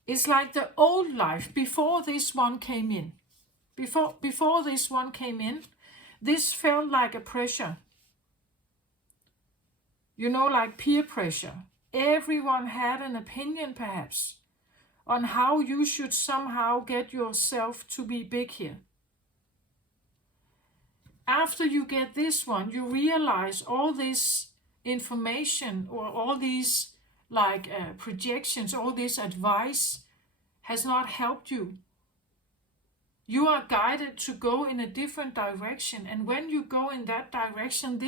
It's like the old life before this one came in. Before this one came in, this felt like a pressure. You know, like peer pressure. Everyone had an opinion, perhaps, on how you should somehow get yourself to be big here. After you get this one, you realize all this information or all these like projections, all this advice has not helped you. You are guided to go in a different direction, and when you go in that direction,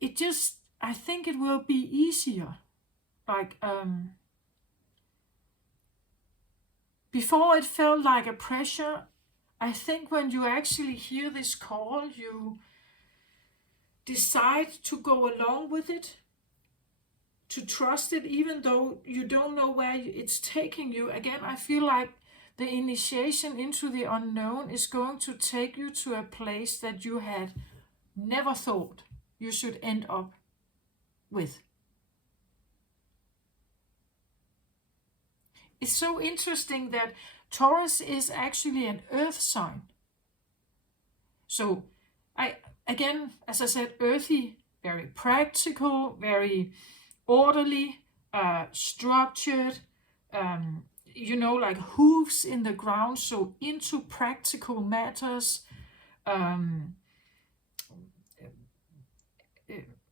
it just, I think it will be easier. Like before it felt like a pressure. I think when you actually hear this call, you decide to go along with it, to trust it, even though you don't know where it's taking you. Again, I feel like the initiation into the unknown is going to take you to a place that you had never thought you should end up with. It's so interesting that Taurus is actually an earth sign. So, again, as I said, earthy, very practical, very orderly, structured, you know, like hooves in the ground, so into practical matters,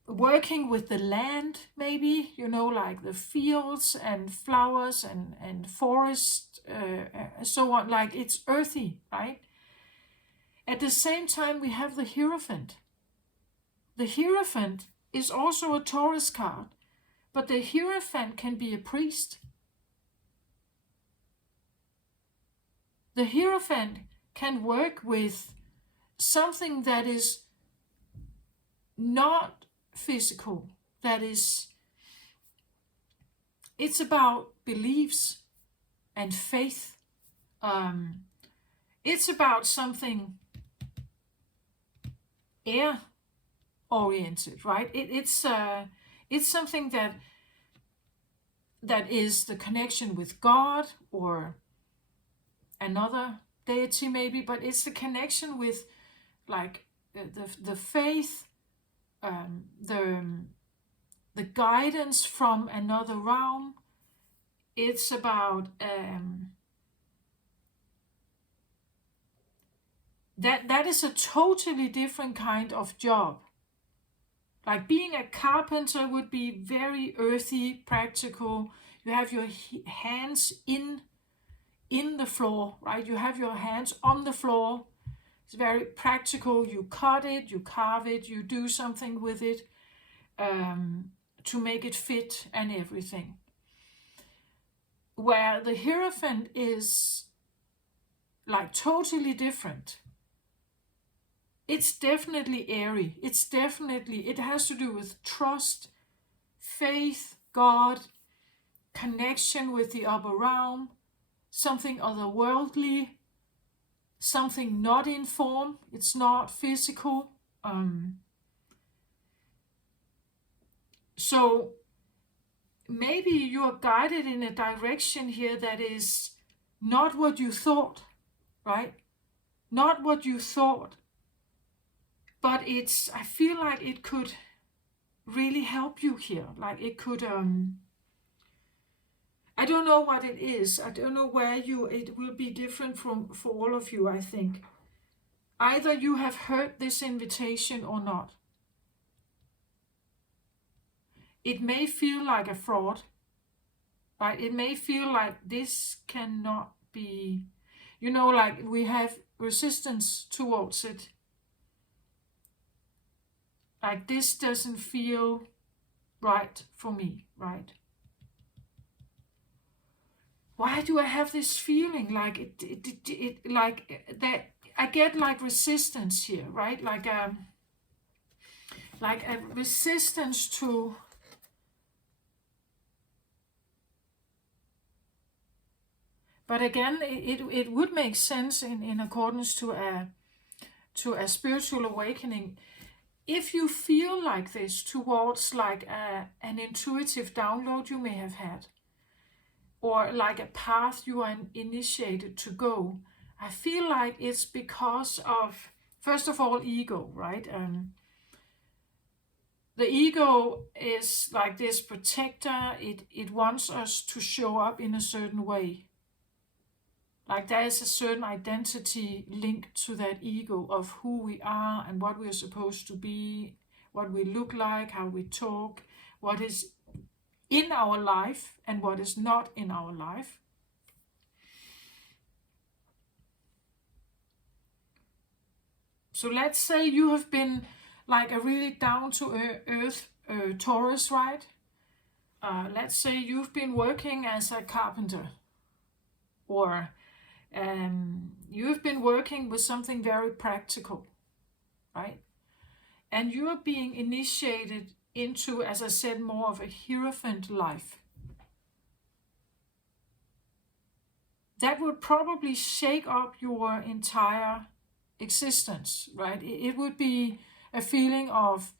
working with the land, maybe, you know, like the fields and flowers and forest, so on, like it's earthy, right? At the same time, we have the Hierophant. The Hierophant is also a Taurus card, but the Hierophant can be a priest. The Hierophant can work with something that is not physical, that is, it's about beliefs and faith. It's about something air oriented, right? It's something that is the connection with God or another deity maybe, but it's the connection with like the faith, the guidance from another realm. It's about that is a totally different kind of job. Like being a carpenter would be very earthy, practical. You have your hands in the floor, right? You have your hands on the floor. It's very practical. You cut it, you carve it, you do something with it to make it fit and everything. Where the Hierophant is like totally different. It's definitely airy. It has to do with trust, faith, God, connection with the upper realm, something otherworldly, something not in form. It's not physical. So maybe you are guided in a direction here that is not what you thought, right? Not what you thought. But I feel like it could really help you here. Like it could, I don't know what it is. I don't know where it will be different for all of you, I think. Either you have heard this invitation or not. It may feel like a fraud, right? It may feel like this cannot be, like we have resistance towards it. Like this doesn't feel right for me, right? Why do I have this feeling like it like that? I get like resistance here, right? Like a resistance to. But again, it would make sense in accordance to a spiritual awakening. If you feel like this towards like an intuitive download you may have had, or like a path you are initiated to go, I feel like it's because of, first of all, ego, right? The ego is like this protector. It wants us to show up in a certain way. Like there is a certain identity linked to that ego of who we are and what we're supposed to be, what we look like, how we talk, what is in our life and what is not in our life. So let's say you have been like a really down to earth Taurus, right? Let's say you've been working as a carpenter, or you've been working with something very practical, right? And you are being initiated into, as I said, more of a Hierophant life. That would probably shake up your entire existence, right? It would be a feeling of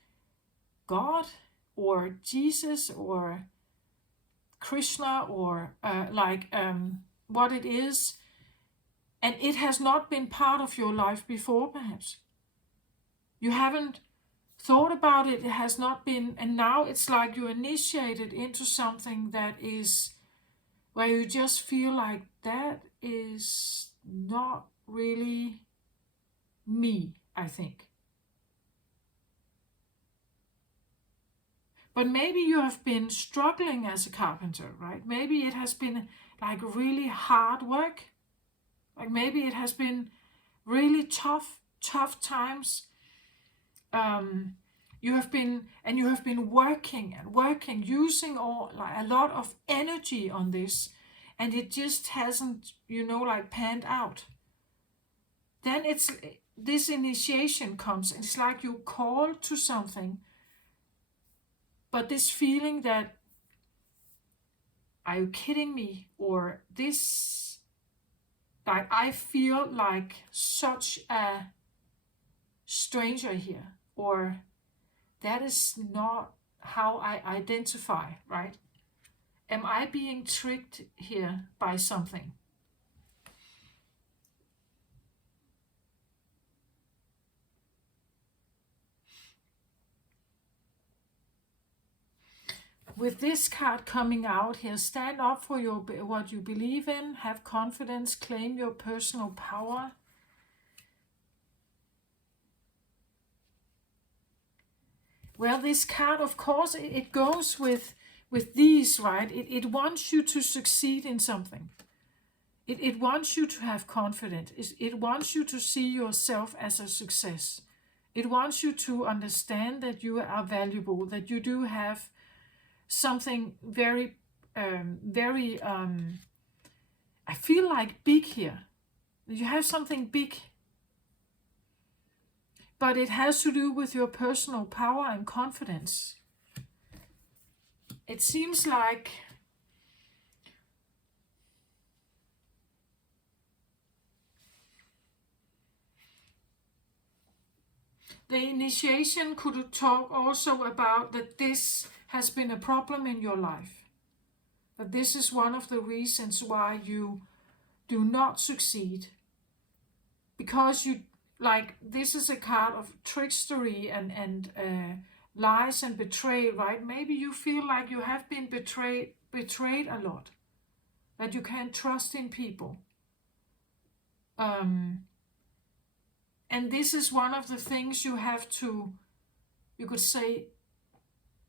God or Jesus or Krishna or what it is. And it has not been part of your life before, perhaps. You haven't thought about it, it has not been, and now it's like you're initiated into something that is where you just feel like that is not really me, I think. But maybe you have been struggling as a carpenter, right? Maybe it has been like really hard work. Like maybe it has been really tough times. You have been working and working, using a lot of energy on this, and it just hasn't, panned out. Then this initiation comes, and it's like you call to something, but this feeling that, are you kidding me? Or this, like I feel like such a stranger here, or that is not how I identify, right? Am I being tricked here by something? With this card coming out here, stand up for what you believe in, have confidence, claim your personal power. Well, this card, of course, it goes with these, right? It wants you to succeed in something. It wants you to have confidence. It wants you to see yourself as a success. It wants you to understand that you are valuable, that you do have something very, I feel like big here. You have something big, but it has to do with your personal power and confidence. It seems like the initiation could talk also about that this has been a problem in your life. That this is one of the reasons why you do not succeed. Because you, like, this is a card of trickstery and lies and betrayal, right? Maybe you feel like you have been betrayed a lot. That you can't trust in people. And this is one of the things you have to, you could say,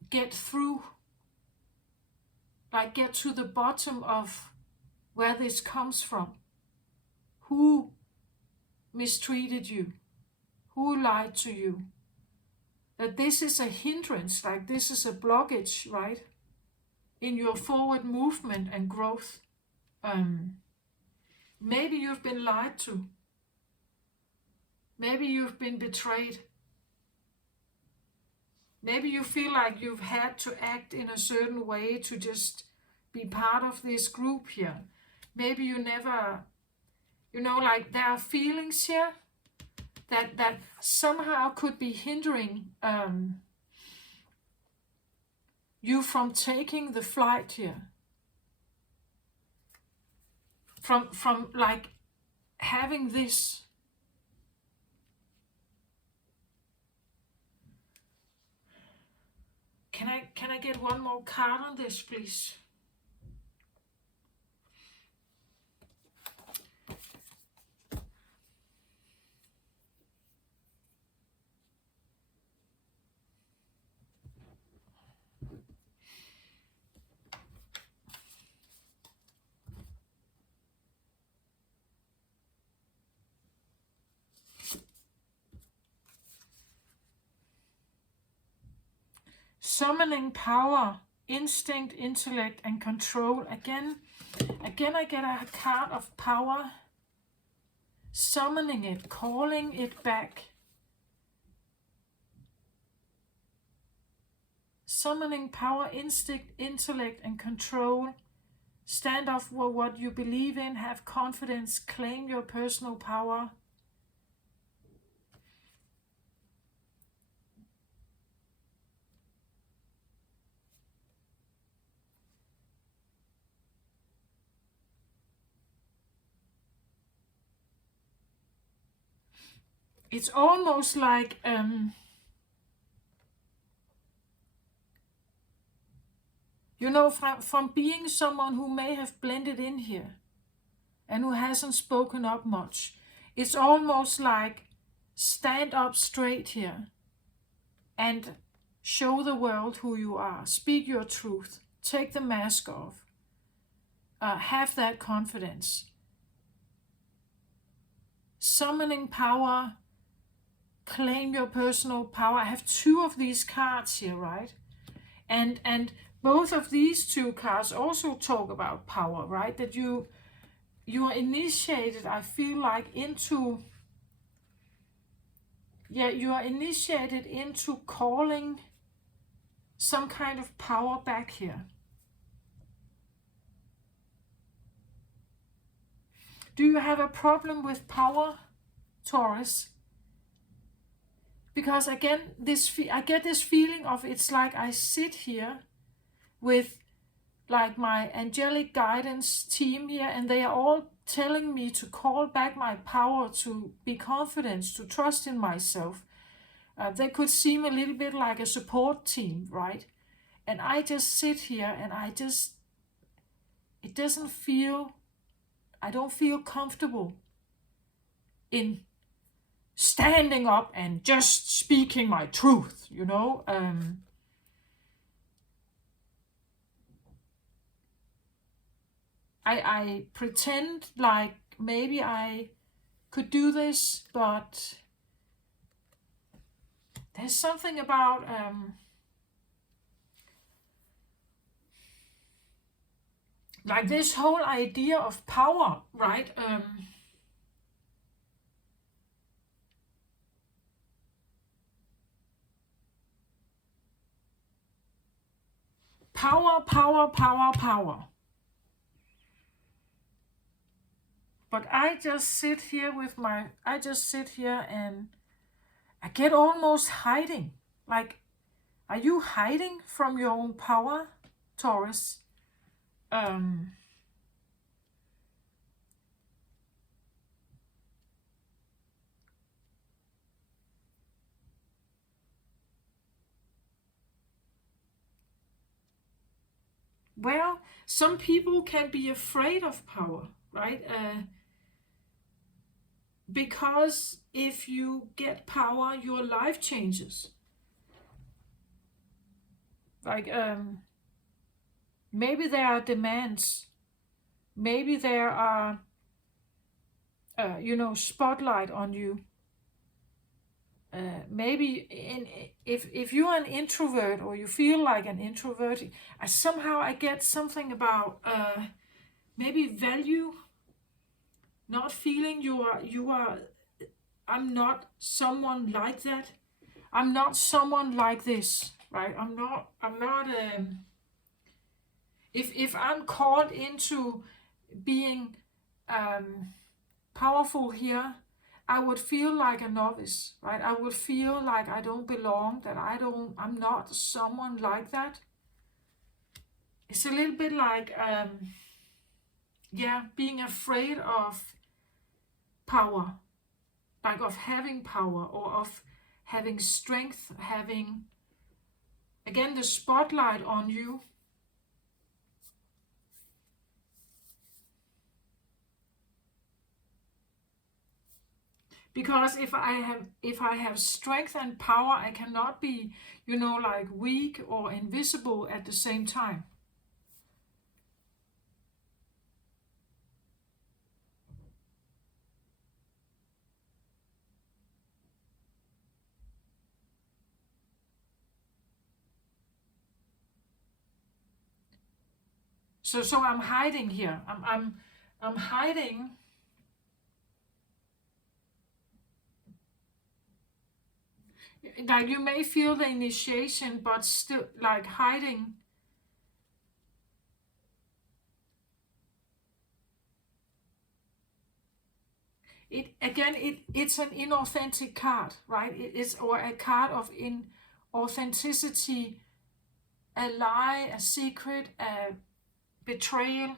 get through. Like get to the bottom of where this comes from. Who mistreated you? Who lied to you? That this is a hindrance, like this is a blockage, right? In your forward movement and growth. Maybe you've been lied to. Maybe you've been betrayed. Maybe you feel like you've had to act in a certain way to just be part of this group here. Maybe you never, like there are feelings here that somehow could be hindering you from taking the flight here. From like having this. Can I get one more card on this, please? Summoning power, instinct, intellect, and control. Again, I get a card of power. Summoning it, calling it back. Summoning power, instinct, intellect, and control. Stand up for what you believe in, have confidence, claim your personal power. It's almost like from being someone who may have blended in here and who hasn't spoken up much, it's almost like stand up straight here and show the world who you are. Speak your truth. Take the mask off. Have that confidence. Summoning power. Claim your personal power. I have two of these cards here, right? And both of these two cards also talk about power, right? That you are initiated, I feel like, into, you are initiated into calling some kind of power back here. Do you have a problem with power, Taurus? Because again, I get this feeling of it's like I sit here with like my angelic guidance team here, and they are all telling me to call back my power, to be confident, to trust in myself. They could seem a little bit like a support team, right? And I just sit here and it doesn't feel, I don't feel comfortable in standing up and just speaking my truth, you know. I pretend like maybe I could do this, but there's something about like this whole idea of power, right? Power, power, power, power. But I just sit here and I get almost hiding. Like, are you hiding from your own power, Taurus? Well, some people can be afraid of power, right? Because if you get power, your life changes. Like, maybe there are demands. Maybe there are, spotlight on you. Maybe if you're an introvert or you feel like an introvert, I get something about maybe value, not feeling you are. I'm not someone like that. I'm not someone like this, right? I'm not. If I'm called into being powerful here, I would feel like a novice, right? I would feel like I don't belong, that I'm not someone like that. It's a little bit like, being afraid of power, like of having power or of having strength, having, again, the spotlight on you. Because if I have strength and power, I cannot be, like weak or invisible at the same time. So I'm hiding here. I'm hiding. Like, you may feel the initiation, but still like hiding. It's an inauthentic card, right? It is, or a card of inauthenticity, a lie, a secret, a betrayal.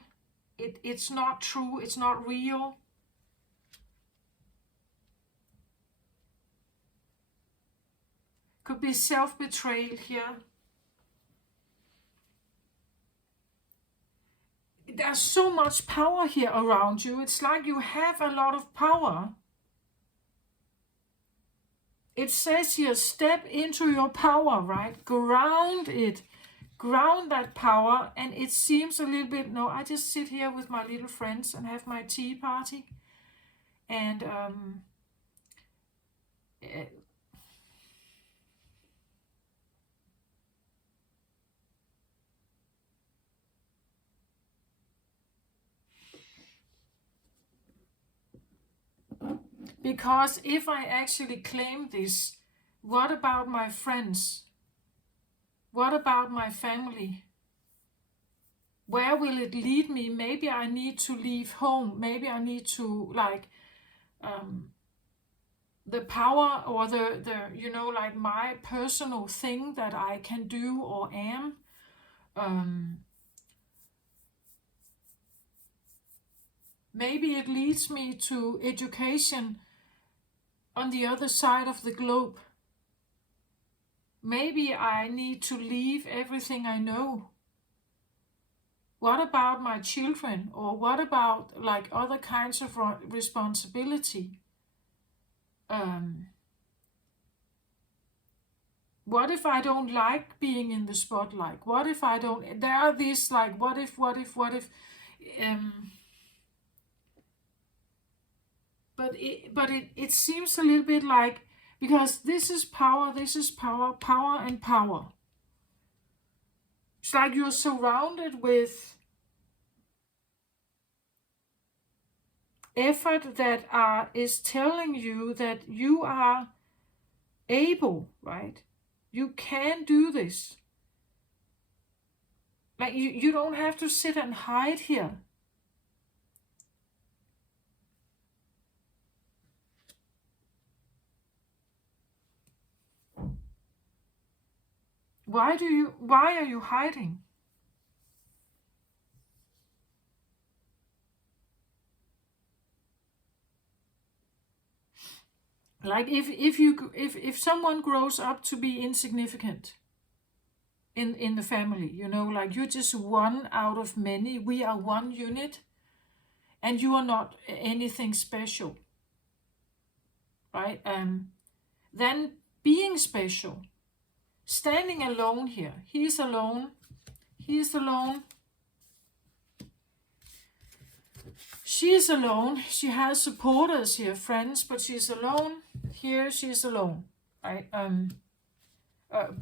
It's not true, it's not real. Could be self-betrayal here. There's so much power here around you. It's like you have a lot of power. It says here, step into your power, right? Ground it. Ground that power. And it seems a little bit, no, I just sit here with my little friends and have my tea party. And because if I actually claim this, what about my friends? What about my family? Where will it lead me? Maybe I need to leave home. Maybe I need to like the power or the like my personal thing that I can do or am. Maybe it leads me to education on the other side of the globe. Maybe I need to leave everything I know. What about my children? Or what about like other kinds of responsibility? What if I don't like being in the spotlight? What if I don't? There are these like, what if? But it seems a little bit like, because this is power, power and power. It's like you're surrounded with effort that is telling you that you are able, right? You can do this. Like you don't have to sit and hide here. Why are you hiding? Like if someone grows up to be insignificant in the family, like you're just one out of many. We are one unit, and you are not anything special, right? Then being special, standing alone here. He's alone. He's alone. She's alone. She has supporters here, friends, but she's alone. Here she's alone, right?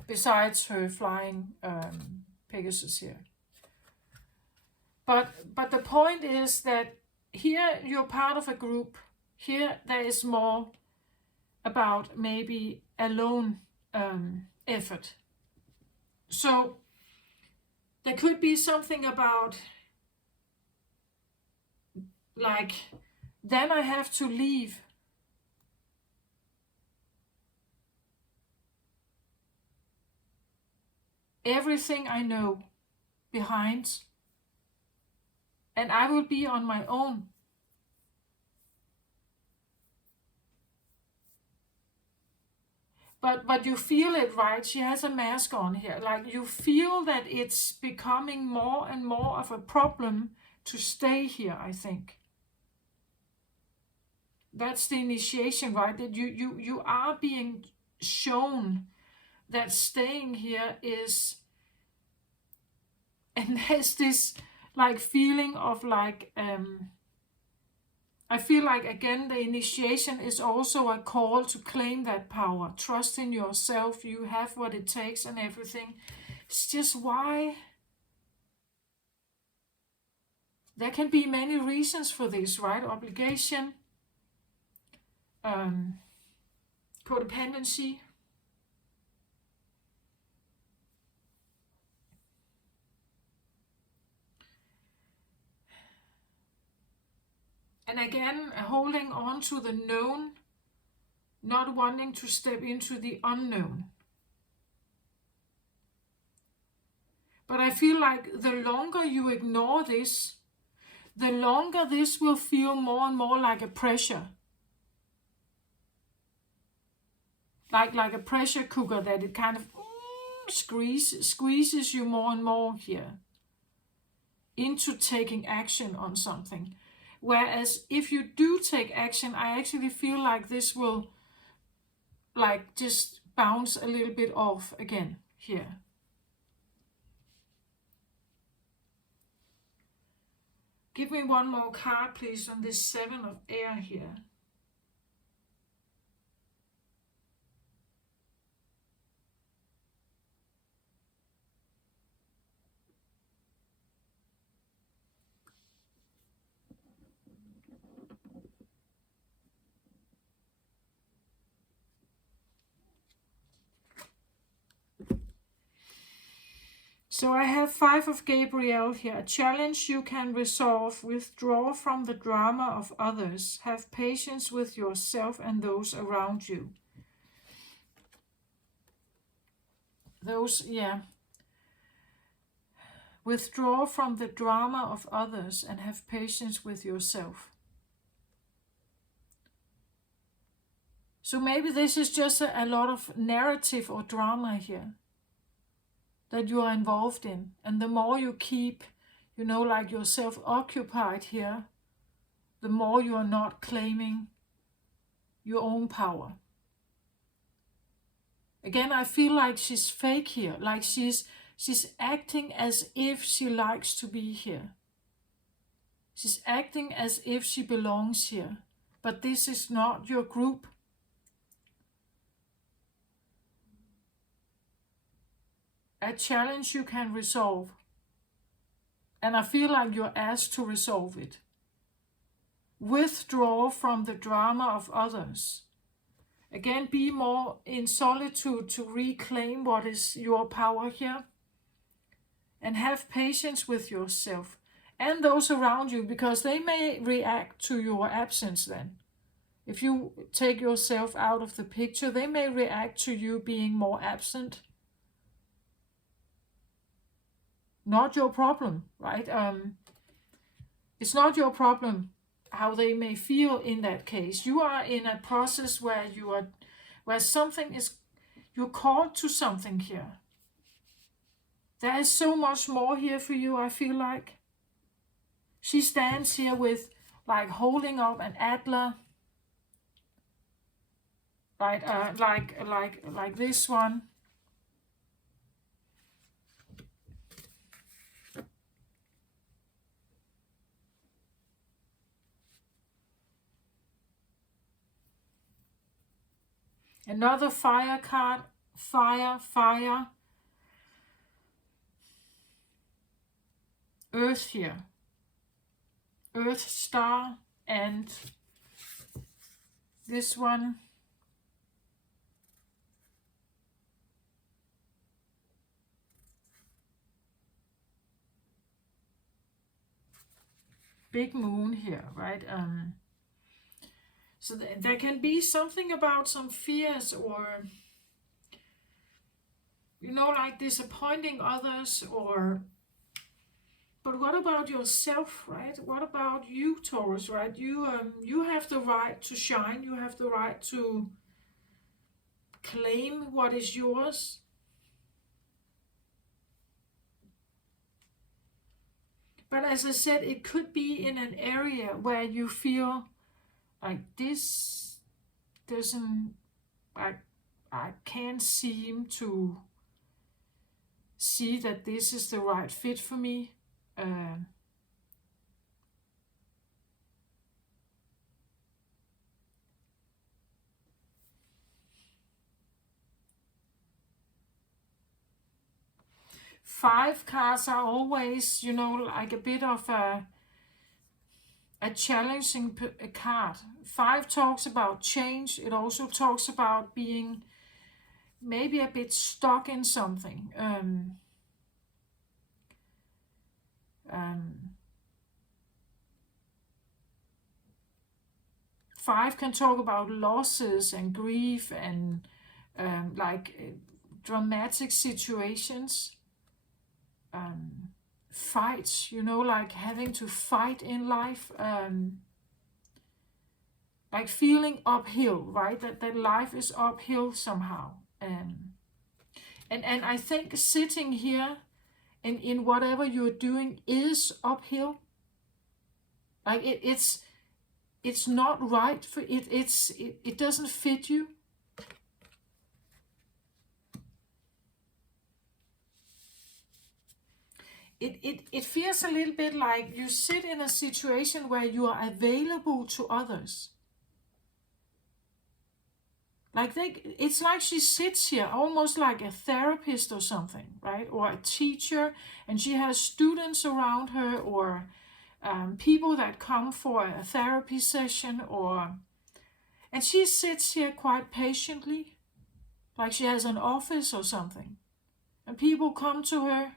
Besides her flying Pegasus here. But the point is that here you're part of a group. Here there is more about maybe alone effort. So there could be something about like, then I have to leave everything I know behind, and I will be on my own. But you feel it, right? She has a mask on here. Like you feel that it's becoming more and more of a problem to stay here, I think. That's the initiation, right? That you are being shown that staying here is, and there's this like feeling of like I feel like again the initiation is also a call to claim that power, trust in yourself, you have what it takes and everything. It's just why there can be many reasons for this, right? Obligation, codependency. And again, holding on to the known, not wanting to step into the unknown. But I feel like the longer you ignore this, the longer this will feel more and more like a pressure. Like a pressure cooker, that it kind of squeezes you more and more here into taking action on something. Whereas if you do take action, I actually feel like this will like just bounce a little bit off again here. Give me one more card, please, on this 7 of air here. So I have 5 of Gabriel here. A challenge you can resolve. Withdraw from the drama of others. Have patience with yourself and those around you. Withdraw from the drama of others and have patience with yourself. So maybe this is just a lot of narrative or drama here that you are involved in. And the more you keep, like yourself occupied here, the more you are not claiming your own power. Again, I feel like she's fake here, like she's acting as if she likes to be here. She's acting as if she belongs here, but this is not your group. A challenge you can resolve. And I feel like you're asked to resolve it. Withdraw from the drama of others. Again, be more in solitude to reclaim what is your power here. And have patience with yourself and those around you, because they may react to your absence then. If you take yourself out of the picture, they may react to you being more absent. Not your problem, right? It's not your problem how they may feel in that case. You are in a process where something is, you're called to something here. There is so much more here for you, I feel like. She stands here with, like, holding up an antler, right? Like this one. Another fire card, fire. Earth here. Earth star, and this one. Big moon here, right? So there can be something about some fears or, like disappointing others, but what about yourself, right? What about you, Taurus, right? You have the right to shine. You have the right to claim what is yours. But as I said, it could be in an area where you feel like this doesn't, I can't seem to see that this is the right fit for me. Five cards are always, like a bit of a challenging card. 5 talks about change. It also talks about being maybe a bit stuck in something. 5 can talk about losses and grief and dramatic situations. Fights, like having to fight in life, like feeling uphill, right? That life is uphill somehow. And I think sitting here and in whatever you're doing is uphill. Like it's not right for it. It doesn't fit you. It feels a little bit like you sit in a situation where you are available to others. Like it's like she sits here almost like a therapist or something, right? Or a teacher, and she has students around her, or people that come for a therapy session, and she sits here quite patiently, like she has an office or something, and people come to her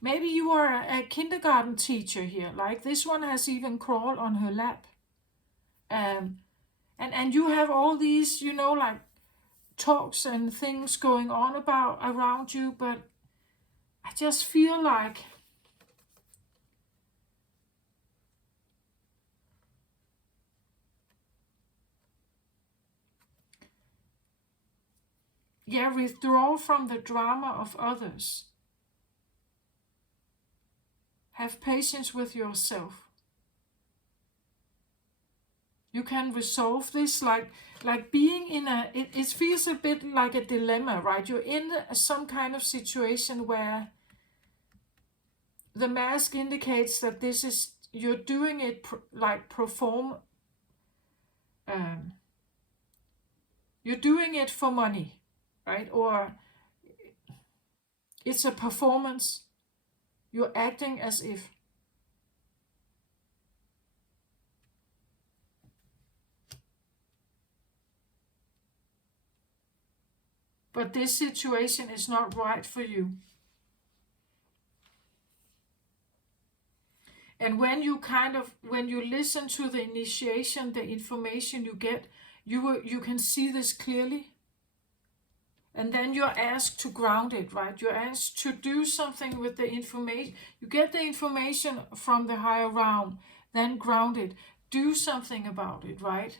Maybe you are a kindergarten teacher here, like this one has even crawled on her lap. And you have all these, like talks and things going on about around you, but I just feel like withdraw from the drama of others. Have patience with yourself. You can resolve this, like being in it feels a bit like a dilemma, right? You're in some kind of situation where the mask indicates that this is, you're doing it you're doing it for money, right? Or it's a performance. You're acting as if. But this situation is not right for you. And when you listen to the initiation, the information you get, you can see this clearly. And then you're asked to ground it, right? You're asked to do something with the information. You get the information from the higher realm, then ground it. Do something about it, right?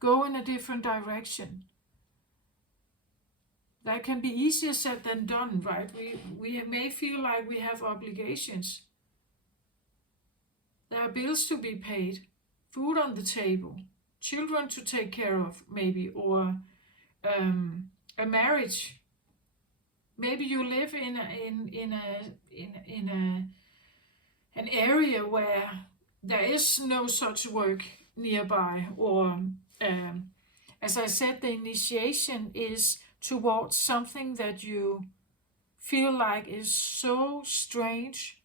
Go in a different direction. That can be easier said than done, right? We may feel like we have obligations. There are bills to be paid, food on the table, children to take care of, maybe, or a marriage. Maybe you live in an area where there is no such work nearby, or as I said, the initiation is towards something that you feel like is so strange.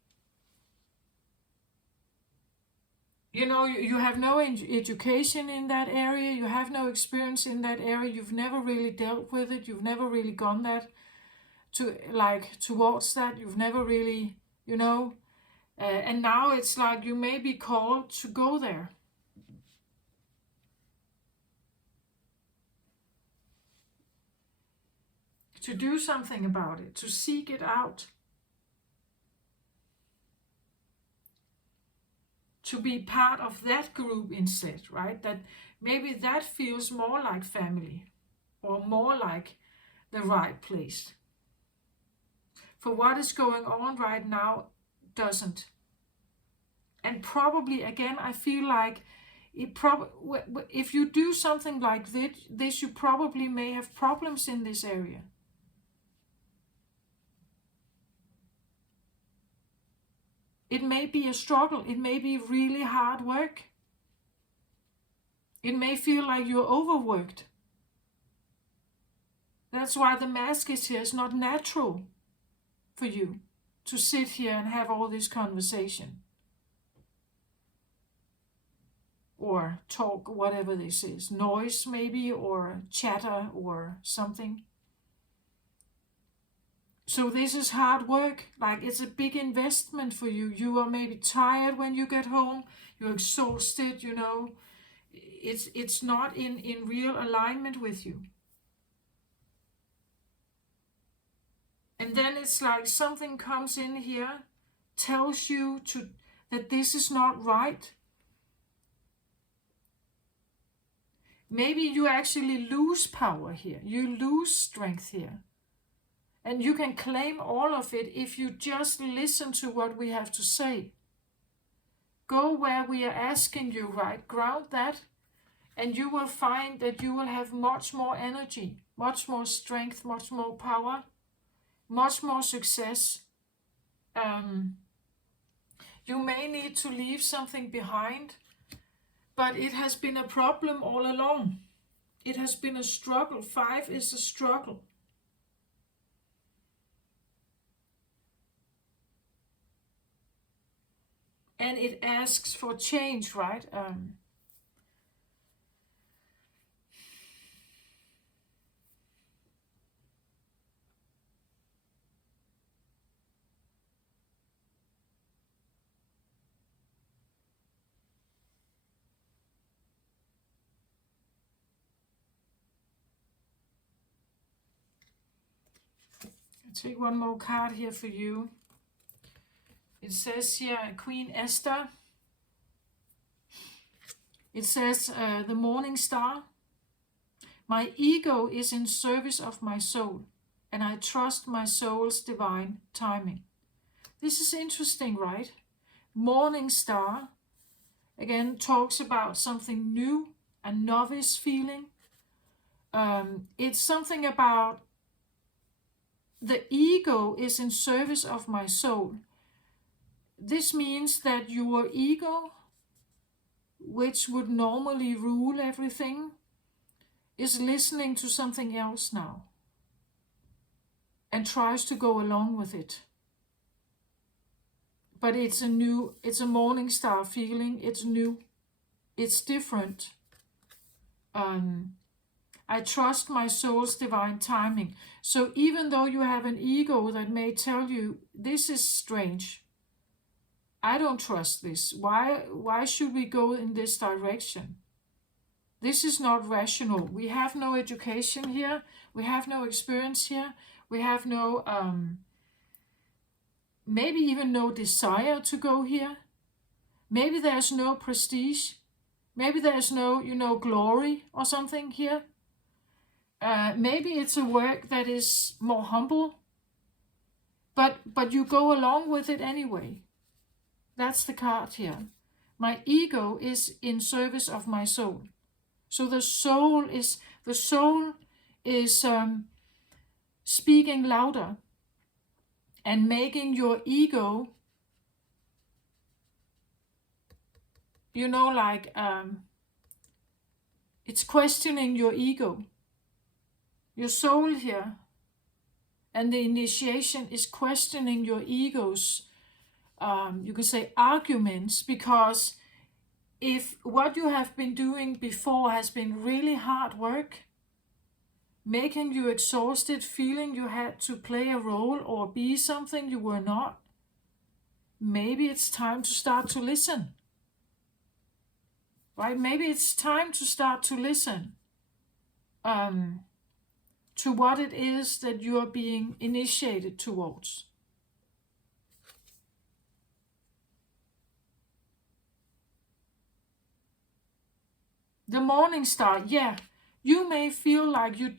You have no education in that area, you have no experience in that area, you've never really dealt with it, you've never really gone towards that, you've never really, and now it's like you may be called to go there. To do something about it, to seek it out. To be part of that group instead, right? That maybe that feels more like family, or more like the right place. For what is going on right now doesn't. And probably, again, I feel like if you do something like this, you probably may have problems in this area. It may be a struggle. It may be really hard work. It may feel like you're overworked. That's why the mask is here. It's not natural for you to sit here and have all this conversation. Or talk, whatever this is. Noise maybe, or chatter, or something. So this is hard work, like it's a big investment for you. You are maybe tired when you get home, you're exhausted, It's not in real alignment with you. And then it's like something comes in here, tells you that this is not right. Maybe you actually lose power here, you lose strength here. And you can claim all of it if you just listen to what we have to say. Go where we are asking you, right? Ground that, and you will find that you will have much more energy, much more strength, much more power, much more success. You may need to leave something behind, but it has been a problem all along. It has been a struggle. 5 is a struggle. And it asks for change, right? Take one more card here for you. It says here, Queen Esther. It says, the morning star. My ego is in service of my soul, and I trust my soul's divine timing. This is interesting, right? Morning star, again, talks about something new, a novice feeling. It's something about the ego is in service of my soul. This means that your ego, which would normally rule everything, is listening to something else now and tries to go along with it. But it's a morning star feeling. It's new. It's different. I trust my soul's divine timing. So even though you have an ego that may tell you, this is strange, I don't trust this. Why should we go in this direction? This is not rational. We have no education here. We have no experience here. We have no, maybe even no desire to go here. Maybe there's no prestige. Maybe there's no, glory or something here. Maybe it's a work that is more humble. But you go along with it anyway. That's the card here. My ego is in service of my soul. So the soul is speaking louder and making your ego, it's questioning your ego. Your soul here and the initiation is questioning your ego's, you could say, arguments, because if what you have been doing before has been really hard work, making you exhausted, feeling you had to play a role or be something you were not, maybe it's time to start to listen. Right? Maybe it's time to start to listen to what it is that you are being initiated towards. The morning star, yeah, you may feel like you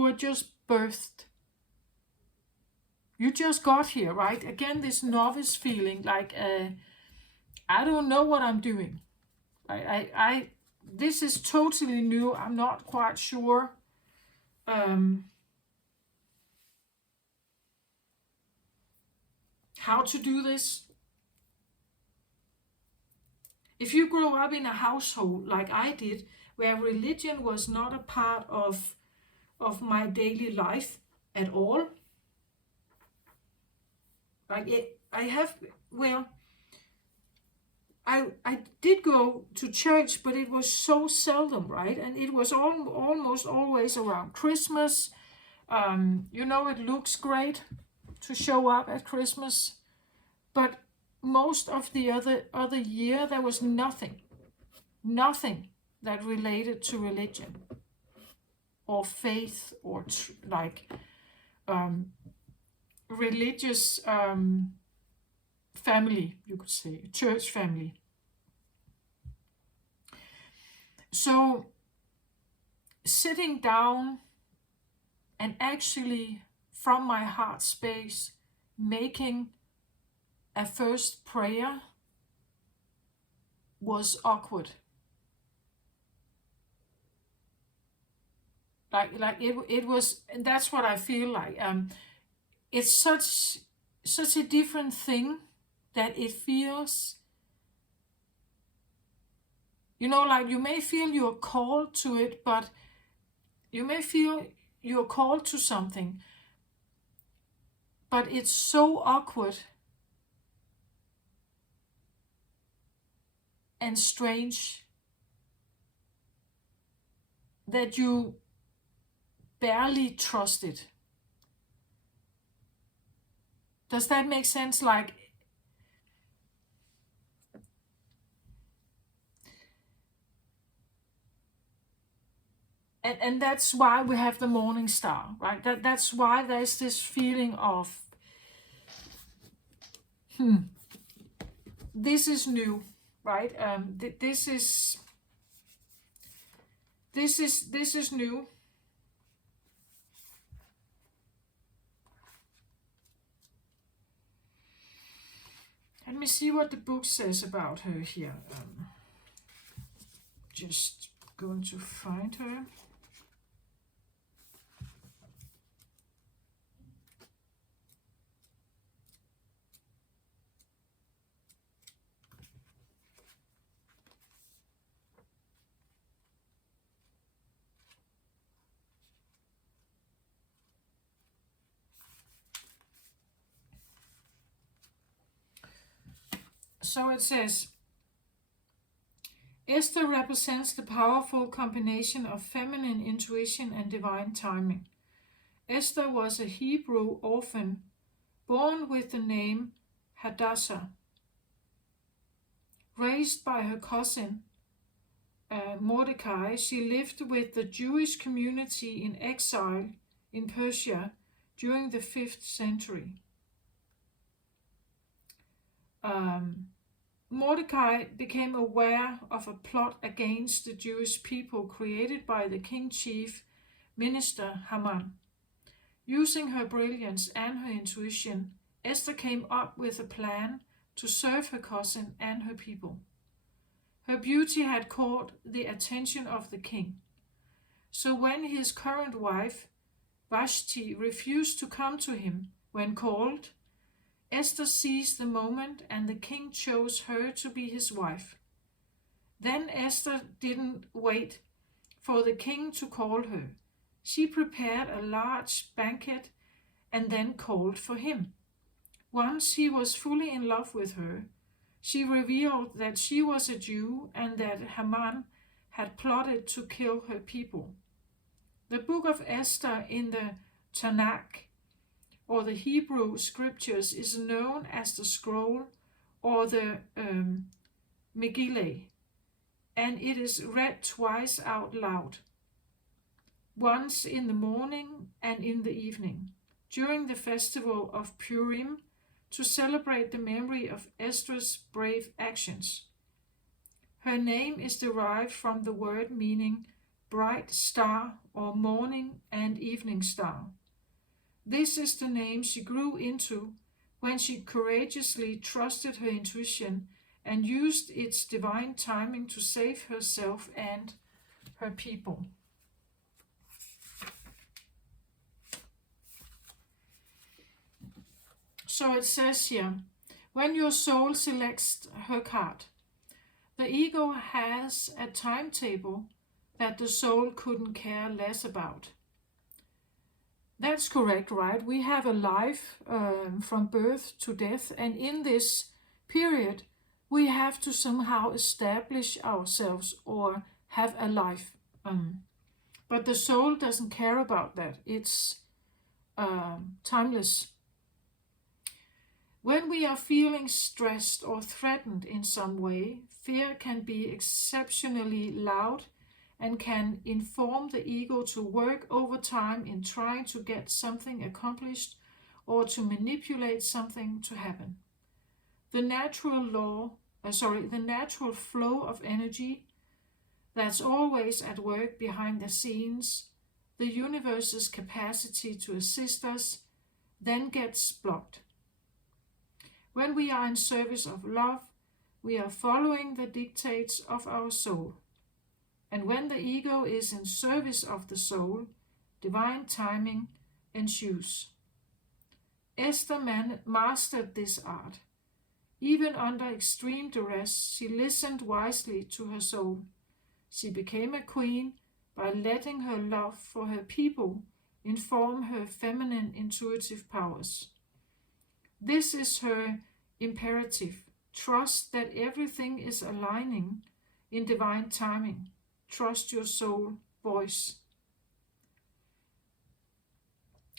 were just birthed. You just got here, right? Again, this novice feeling, like, I don't know what I'm doing. This is totally new. I'm not quite sure. How to do this. If you grew up in a household like I did, where religion was not a part of my daily life at all, I did go to church, but it was so seldom, right? And it was almost always around Christmas. It looks great to show up at Christmas, but most of the other year there was nothing that related to religion or faith or religious family, you could say, church family. So sitting down and actually from my heart space making a first prayer was awkward. It was, and that's what I feel like. It's such a different thing that it feels, you may feel you're called to it, but you may feel you're called to something, but it's so awkward and strange that you barely trust it. Does that make sense? Like, And that's why we have the morning star, right? That's why there's this feeling of, this is new, right? This is new. Let me see what the book says about her here. Just going to find her. So it says, Esther represents the powerful combination of feminine intuition and divine timing. Esther was a Hebrew orphan born with the name Hadassah. Raised by her cousin Mordecai, she lived with the Jewish community in exile in Persia during the 5th century. Mordecai became aware of a plot against the Jewish people created by the king chief minister Haman. Using her brilliance and her intuition, Esther came up with a plan to serve her cousin and her people. Her beauty had caught the attention of the king. So when his current wife, Vashti, refused to come to him when called, Esther seized the moment and the king chose her to be his wife. Then Esther didn't wait for the king to call her. She prepared a large banquet and then called for him. Once he was fully in love with her, she revealed that she was a Jew and that Haman had plotted to kill her people. The book of Esther in the Tanakh, or the Hebrew scriptures, is known as the scroll or the Megillah, and it is read twice out loud, once in the morning and in the evening, during the festival of Purim, to celebrate the memory of Esther's brave actions. Her name is derived from the word meaning bright star or morning and evening star. This is the name she grew into when she courageously trusted her intuition and used its divine timing to save herself and her people. So it says here, when your soul selects her card, the ego has a timetable that the soul couldn't care less about. That's correct, right? We have a life from birth to death, and in this period, we have to somehow establish ourselves or have a life. But the soul doesn't care about that. It's timeless. When we are feeling stressed or threatened in some way, fear can be exceptionally loud and can inform the ego to work overtime in trying to get something accomplished or to manipulate something to happen. The natural flow of energy that's always at work behind the scenes, the universe's capacity to assist us, then gets blocked. When we are in service of love, we are following the dictates of our soul. And when the ego is in service of the soul, divine timing ensues. Esther mastered this art. Even under extreme duress, she listened wisely to her soul. She became a queen by letting her love for her people inform her feminine intuitive powers. This is her imperative. Trust that everything is aligning in divine timing. Trust your soul voice.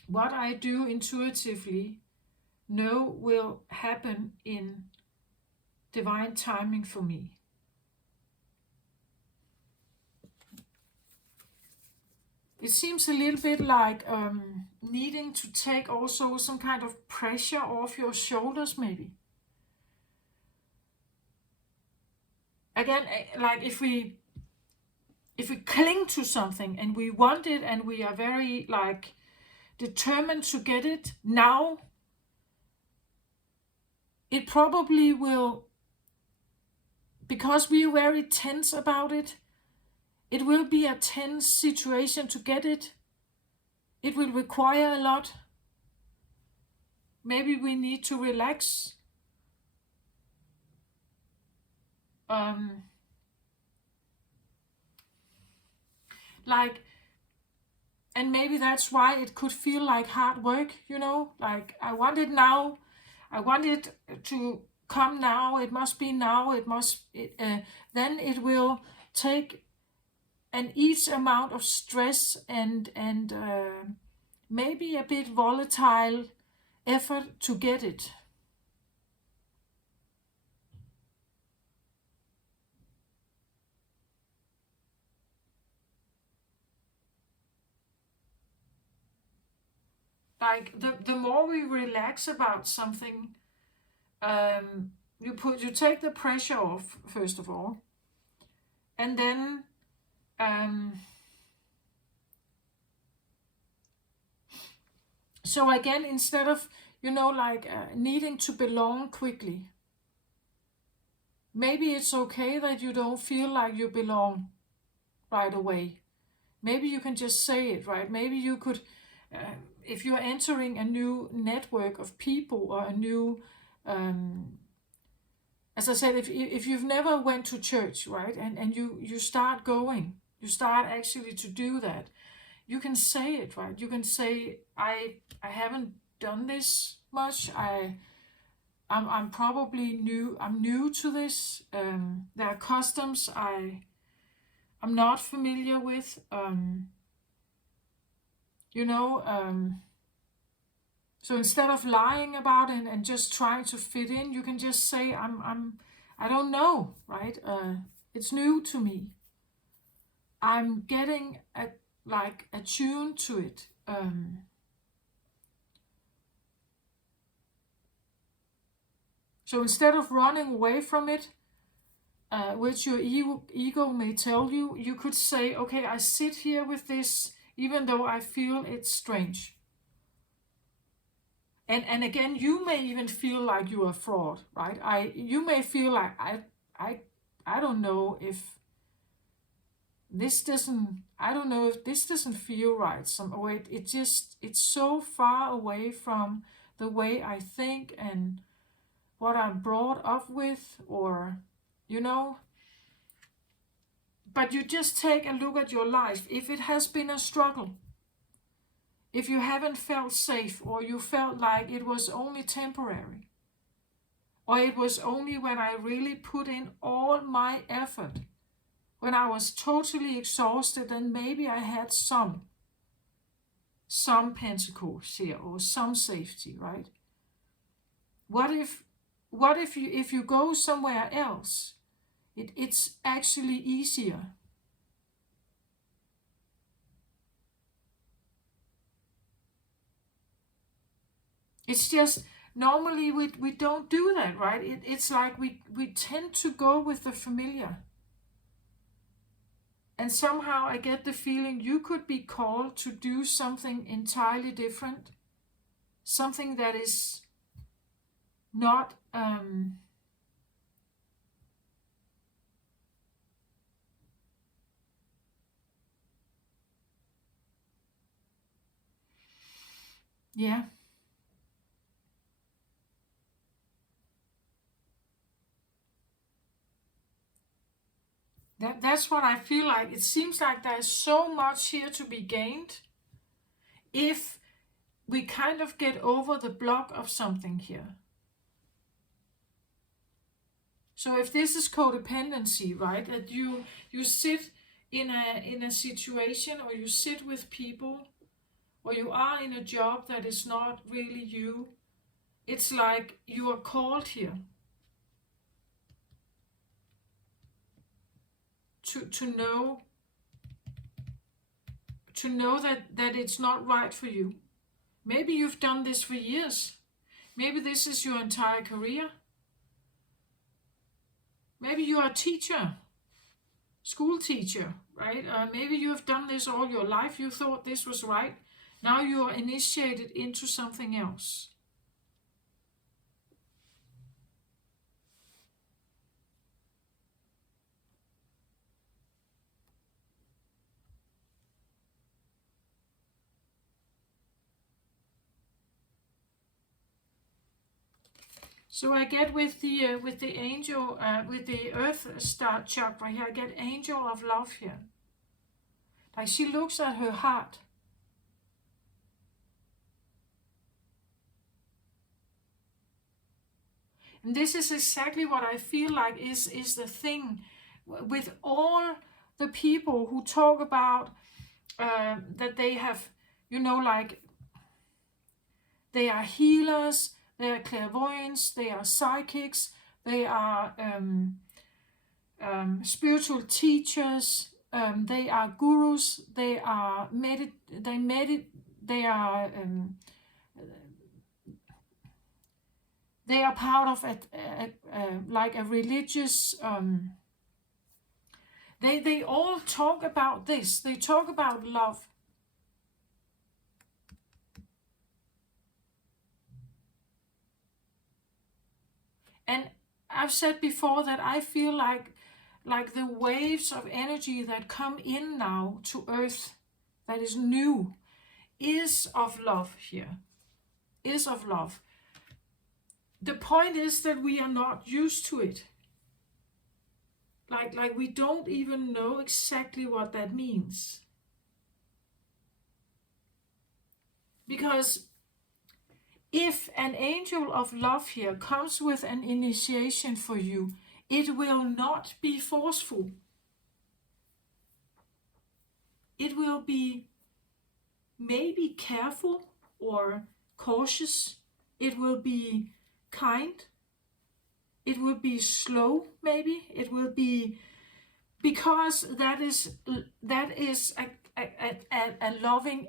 What I do intuitively know will happen in divine timing for me. it seems a little bit like needing to take also some kind of pressure off your shoulders, maybe. Again, like if we cling to something and we want it and we are very like determined to get it now, it probably will, because we are very tense about it, it will be a tense situation to get it. It will require a lot. Maybe we need to relax. Like, and maybe that's why it could feel like hard work, like I want it now. I want it to come now. It must be now. Then it will take an each amount of stress and maybe a bit volatile effort to get it. Like the more we relax about something, you take the pressure off first of all, and then so again, instead of needing to belong quickly, maybe it's okay that you don't feel like you belong right away. Maybe you can just say it, right? Maybe you could, if you're entering a new network of people or a new, as I said, if you've never went to church, right, and you start going, you start actually to do that, you can say it, right? You can say, I haven't done this much. I'm probably new. I'm new to this. There are customs I'm not familiar with. So instead of lying about it and just trying to fit in, you can just say, I don't know, right? It's new to me. I'm getting attuned to it. So instead of running away from it, which your ego may tell you, you could say, okay, I sit here with this, even though I feel it's strange. And again, you may even feel like you're a fraud, right? You may feel like I don't know if this doesn't, I don't know if this doesn't feel right. It's so far away from the way I think and what I'm brought up with, or but you just take a look at your life. If it has been a struggle, if you haven't felt safe, or you felt like it was only temporary, or it was only when I really put in all my effort, when I was totally exhausted, and maybe I had some pentacles here or some safety, right? What if you go somewhere else, it's actually easier. It's just normally we don't do that, right? It's like we tend to go with the familiar. And somehow I get the feeling you could be called to do something entirely different. Something that is not yeah. That's what I feel like. It seems like there's so much here to be gained if we kind of get over the block of something here. So if this is codependency, right, that you sit in a situation, or you sit with people, or you are in a job that is not really you, it's like you are called here to know, to know that it's not right for you. Maybe you've done this for years. Maybe this is your entire career. Maybe you are a teacher, school teacher, right? Maybe you have done this all your life. You thought this was right. Now you are initiated into something else. So I get with the angel, with the earth star chakra here, I get angel of love here. Like she looks at her heart. And this is exactly what I feel like is the thing with all the people who talk about that they have, like they are healers, they are clairvoyants, they are psychics, they are spiritual teachers, they are gurus, they are they are part of like a religious. They all talk about this. They talk about love. And I've said before that I feel like the waves of energy that come in now to Earth, that is new, is of love here. Is of love. The point is that we are not used to it. Like we don't even know exactly what that means. Because if an angel of love here comes with an initiation for you, it will not be forceful. It will be maybe careful or cautious. It will be kind. It will be slow, maybe. It will be, because that is a loving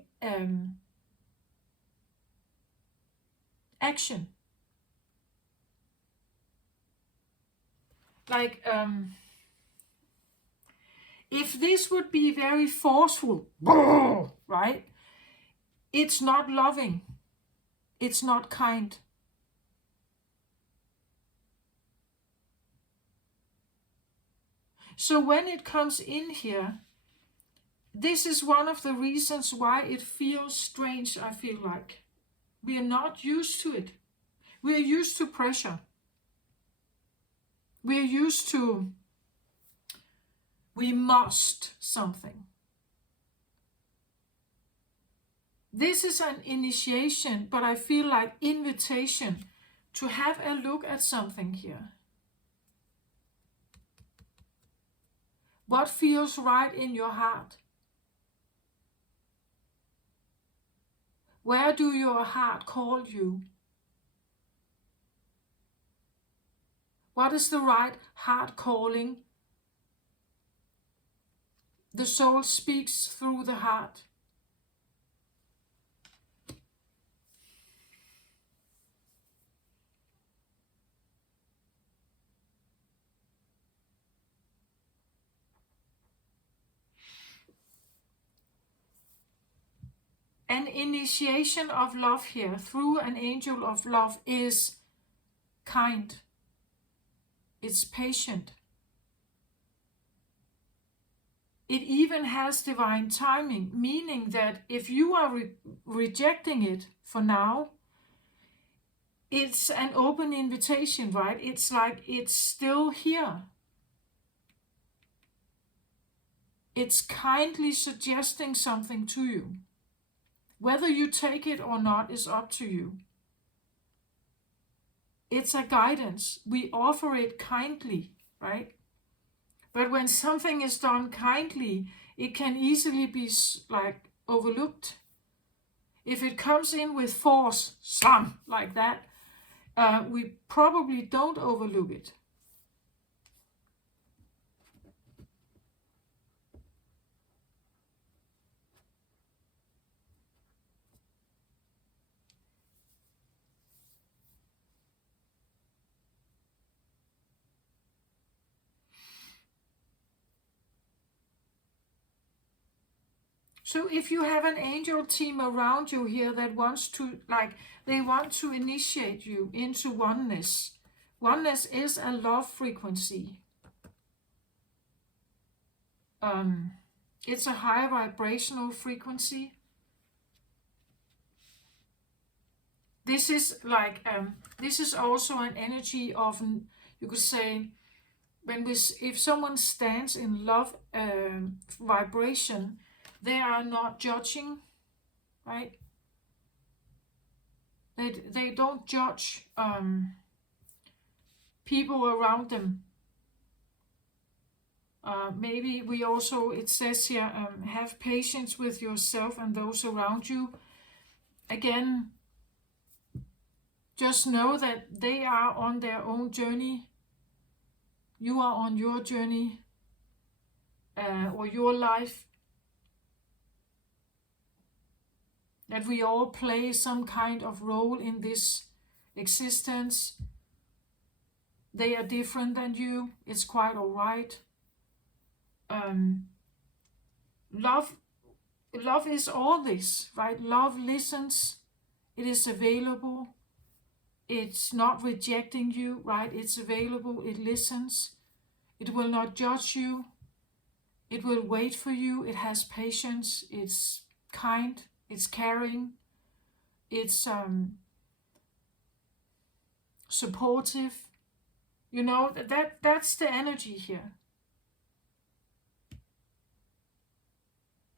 action. Like if this would be very forceful, right? It's not loving. It's not kind. So when it comes in here, this is one of the reasons why it feels strange, I feel like. We are not used to it. We are used to pressure. We are used to, we must something. This is an initiation, but I feel like invitation to have a look at something here. What feels right in your heart? Where do your heart call you? What is the right heart calling? The soul speaks through the heart. An initiation of love here through an angel of love is kind. It's patient. It even has divine timing, meaning that if you are rejecting it for now, it's an open invitation, right? It's like it's still here. It's kindly suggesting something to you. Whether you take it or not is up to you. It's a guidance. We offer it kindly, right? But when something is done kindly, it can easily be like overlooked. If it comes in with force, slam, like that, we probably don't overlook it. So if you have an angel team around you here that wants to, like, they want to initiate you into oneness. Oneness is a love frequency. It's a high vibrational frequency. This is like, this is also an energy of, you could say, if someone stands in love vibration, they are not judging, right? They don't judge people around them. Maybe we also, it says here, have patience with yourself and those around you. Again, just know that they are on their own journey. You are on your journey, or your life. That we all play some kind of role in this existence. They are different than you. It's quite all right. Love is all this, right? Love listens. It is available. It's not rejecting you, right? It's available. It listens. It will not judge you. It will wait for you. It has patience. It's kind. It's caring. It's supportive. You know, that's the energy here.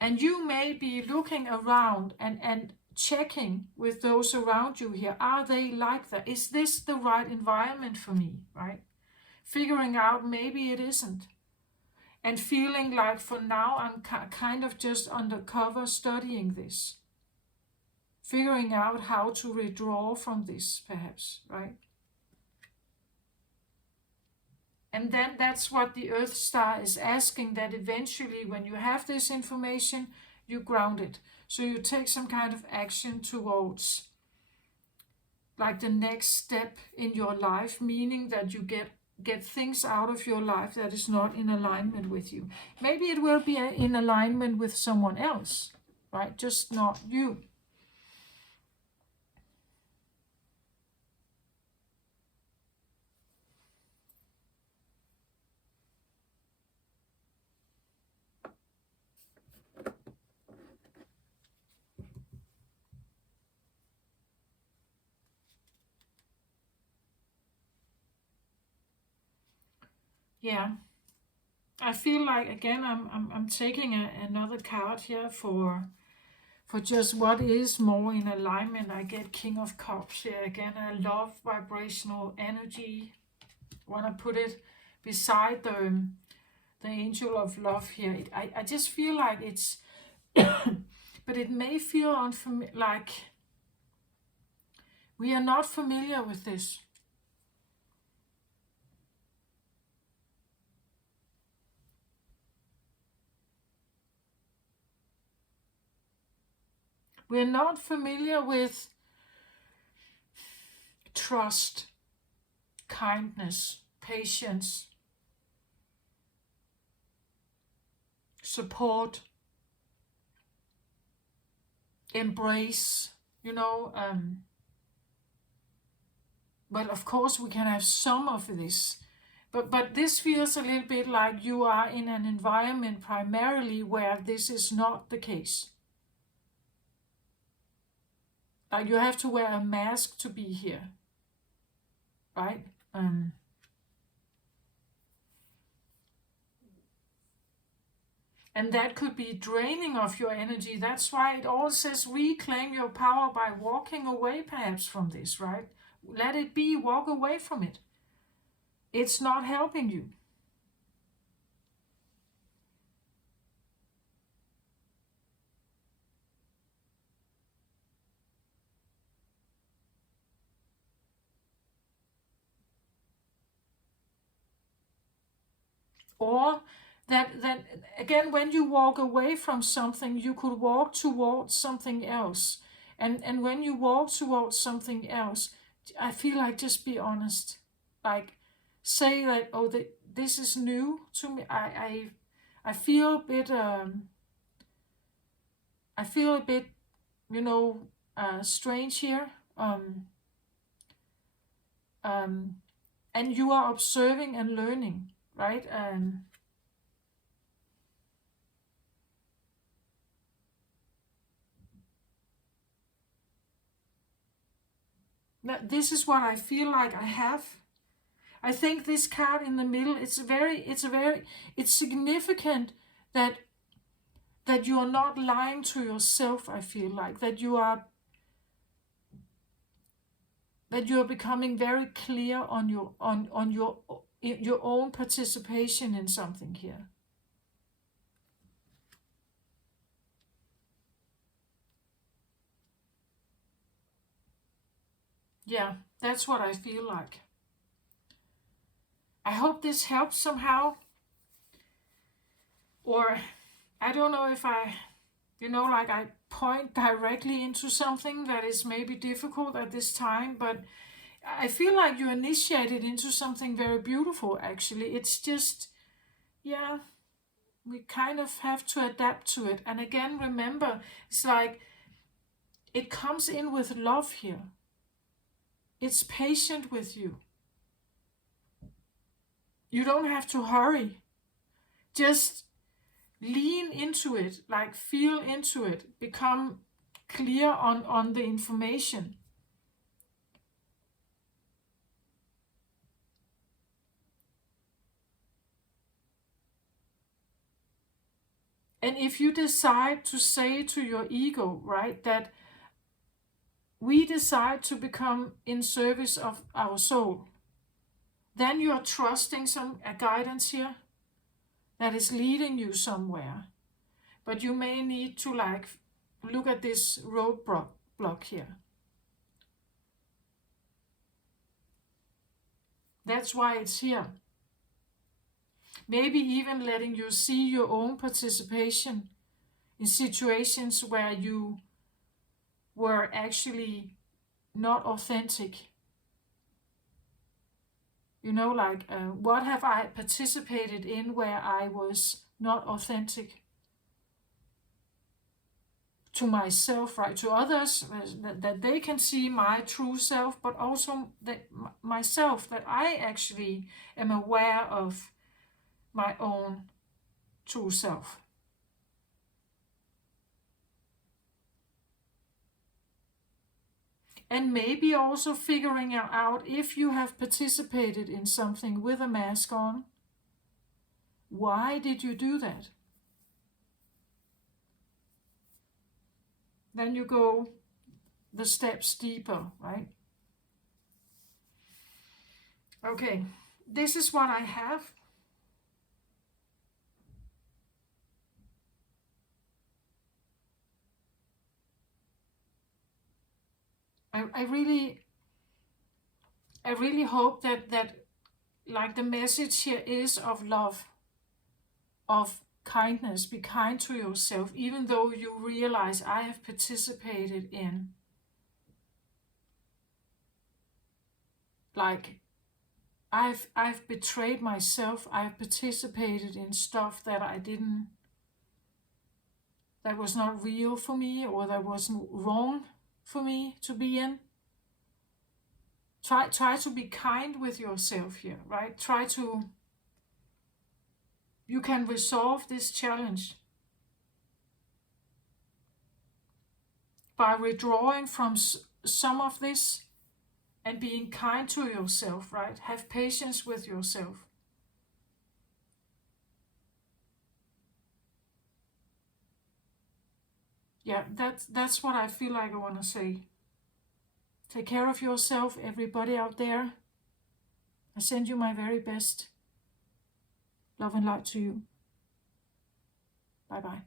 And you may be looking around and checking with those around you here. Are they like that? Is this the right environment for me, right? Figuring out maybe it isn't. And feeling like for now I'm kind of just undercover studying this. Figuring out how to withdraw from this, perhaps, right? And then that's what the Earth Star is asking, that eventually when you have this information, you ground it. So you take some kind of action towards like the next step in your life, meaning that you get things out of your life that is not in alignment with you. Maybe it will be in alignment with someone else, right? Just not you. Yeah, I feel like again I'm taking another card here for just what is more in alignment. I get King of Cups here again. I love vibrational energy. I want to put it beside the Angel of Love here. I just feel like it's, but it may feel unfamiliar. Like we are not familiar with this. We're not familiar with trust, kindness, patience, support, embrace, you know. But of course we can have some of this. But this feels a little bit like you are in an environment primarily where this is not the case. Like you have to wear a mask to be here, right? And that could be draining of your energy. That's why it all says reclaim your power by walking away perhaps from this, right? Let it be, walk away from it. It's not helping you. Or that again, when you walk away from something, you could walk towards something else. And when you walk towards something else, I feel like just be honest. Like say that, oh, this is new to me. I feel a bit I feel a bit, strange here. Um, and you are observing and learning, right? This is what I feel like I have. I think this card in the middle, it's significant that you are not lying to yourself. I feel like that you are becoming very clear on your own participation in something here. Yeah, that's what I feel like. I hope this helps somehow. Or I don't know if I, like I point directly into something that is maybe difficult at this time, but I feel like you initiated into something very beautiful, actually. It's just, yeah, we kind of have to adapt to it. And again, remember, it's like it comes in with love here. It's patient with you. You don't have to hurry. Just lean into it, like feel into it, become clear on the information. And if you decide to say to your ego, right, that we decide to become in service of our soul, then you are trusting a guidance here that is leading you somewhere. But you may need to like look at this roadblock here. That's why it's here. Maybe even letting you see your own participation in situations where you were actually not authentic. What have I participated in where I was not authentic to myself, right? To others, that they can see my true self, but also that myself, that I actually am aware of my own true self. And maybe also figuring out if you have participated in something with a mask on, why did you do that? Then you go the steps deeper, right? Okay, this is what I have. I really hope that like the message here is of love, of kindness. Be kind to yourself, even though you realize I have participated in like I've betrayed myself. I've participated in stuff that that was not real for me, or that wasn't wrong for me to be in. Try to be kind with yourself here, right? You can resolve this challenge by withdrawing from some of this and being kind to yourself, right? Have patience with yourself. Yeah, that's what I feel like I want to say. Take care of yourself, everybody out there. I send you my very best. Love and light to you. Bye bye.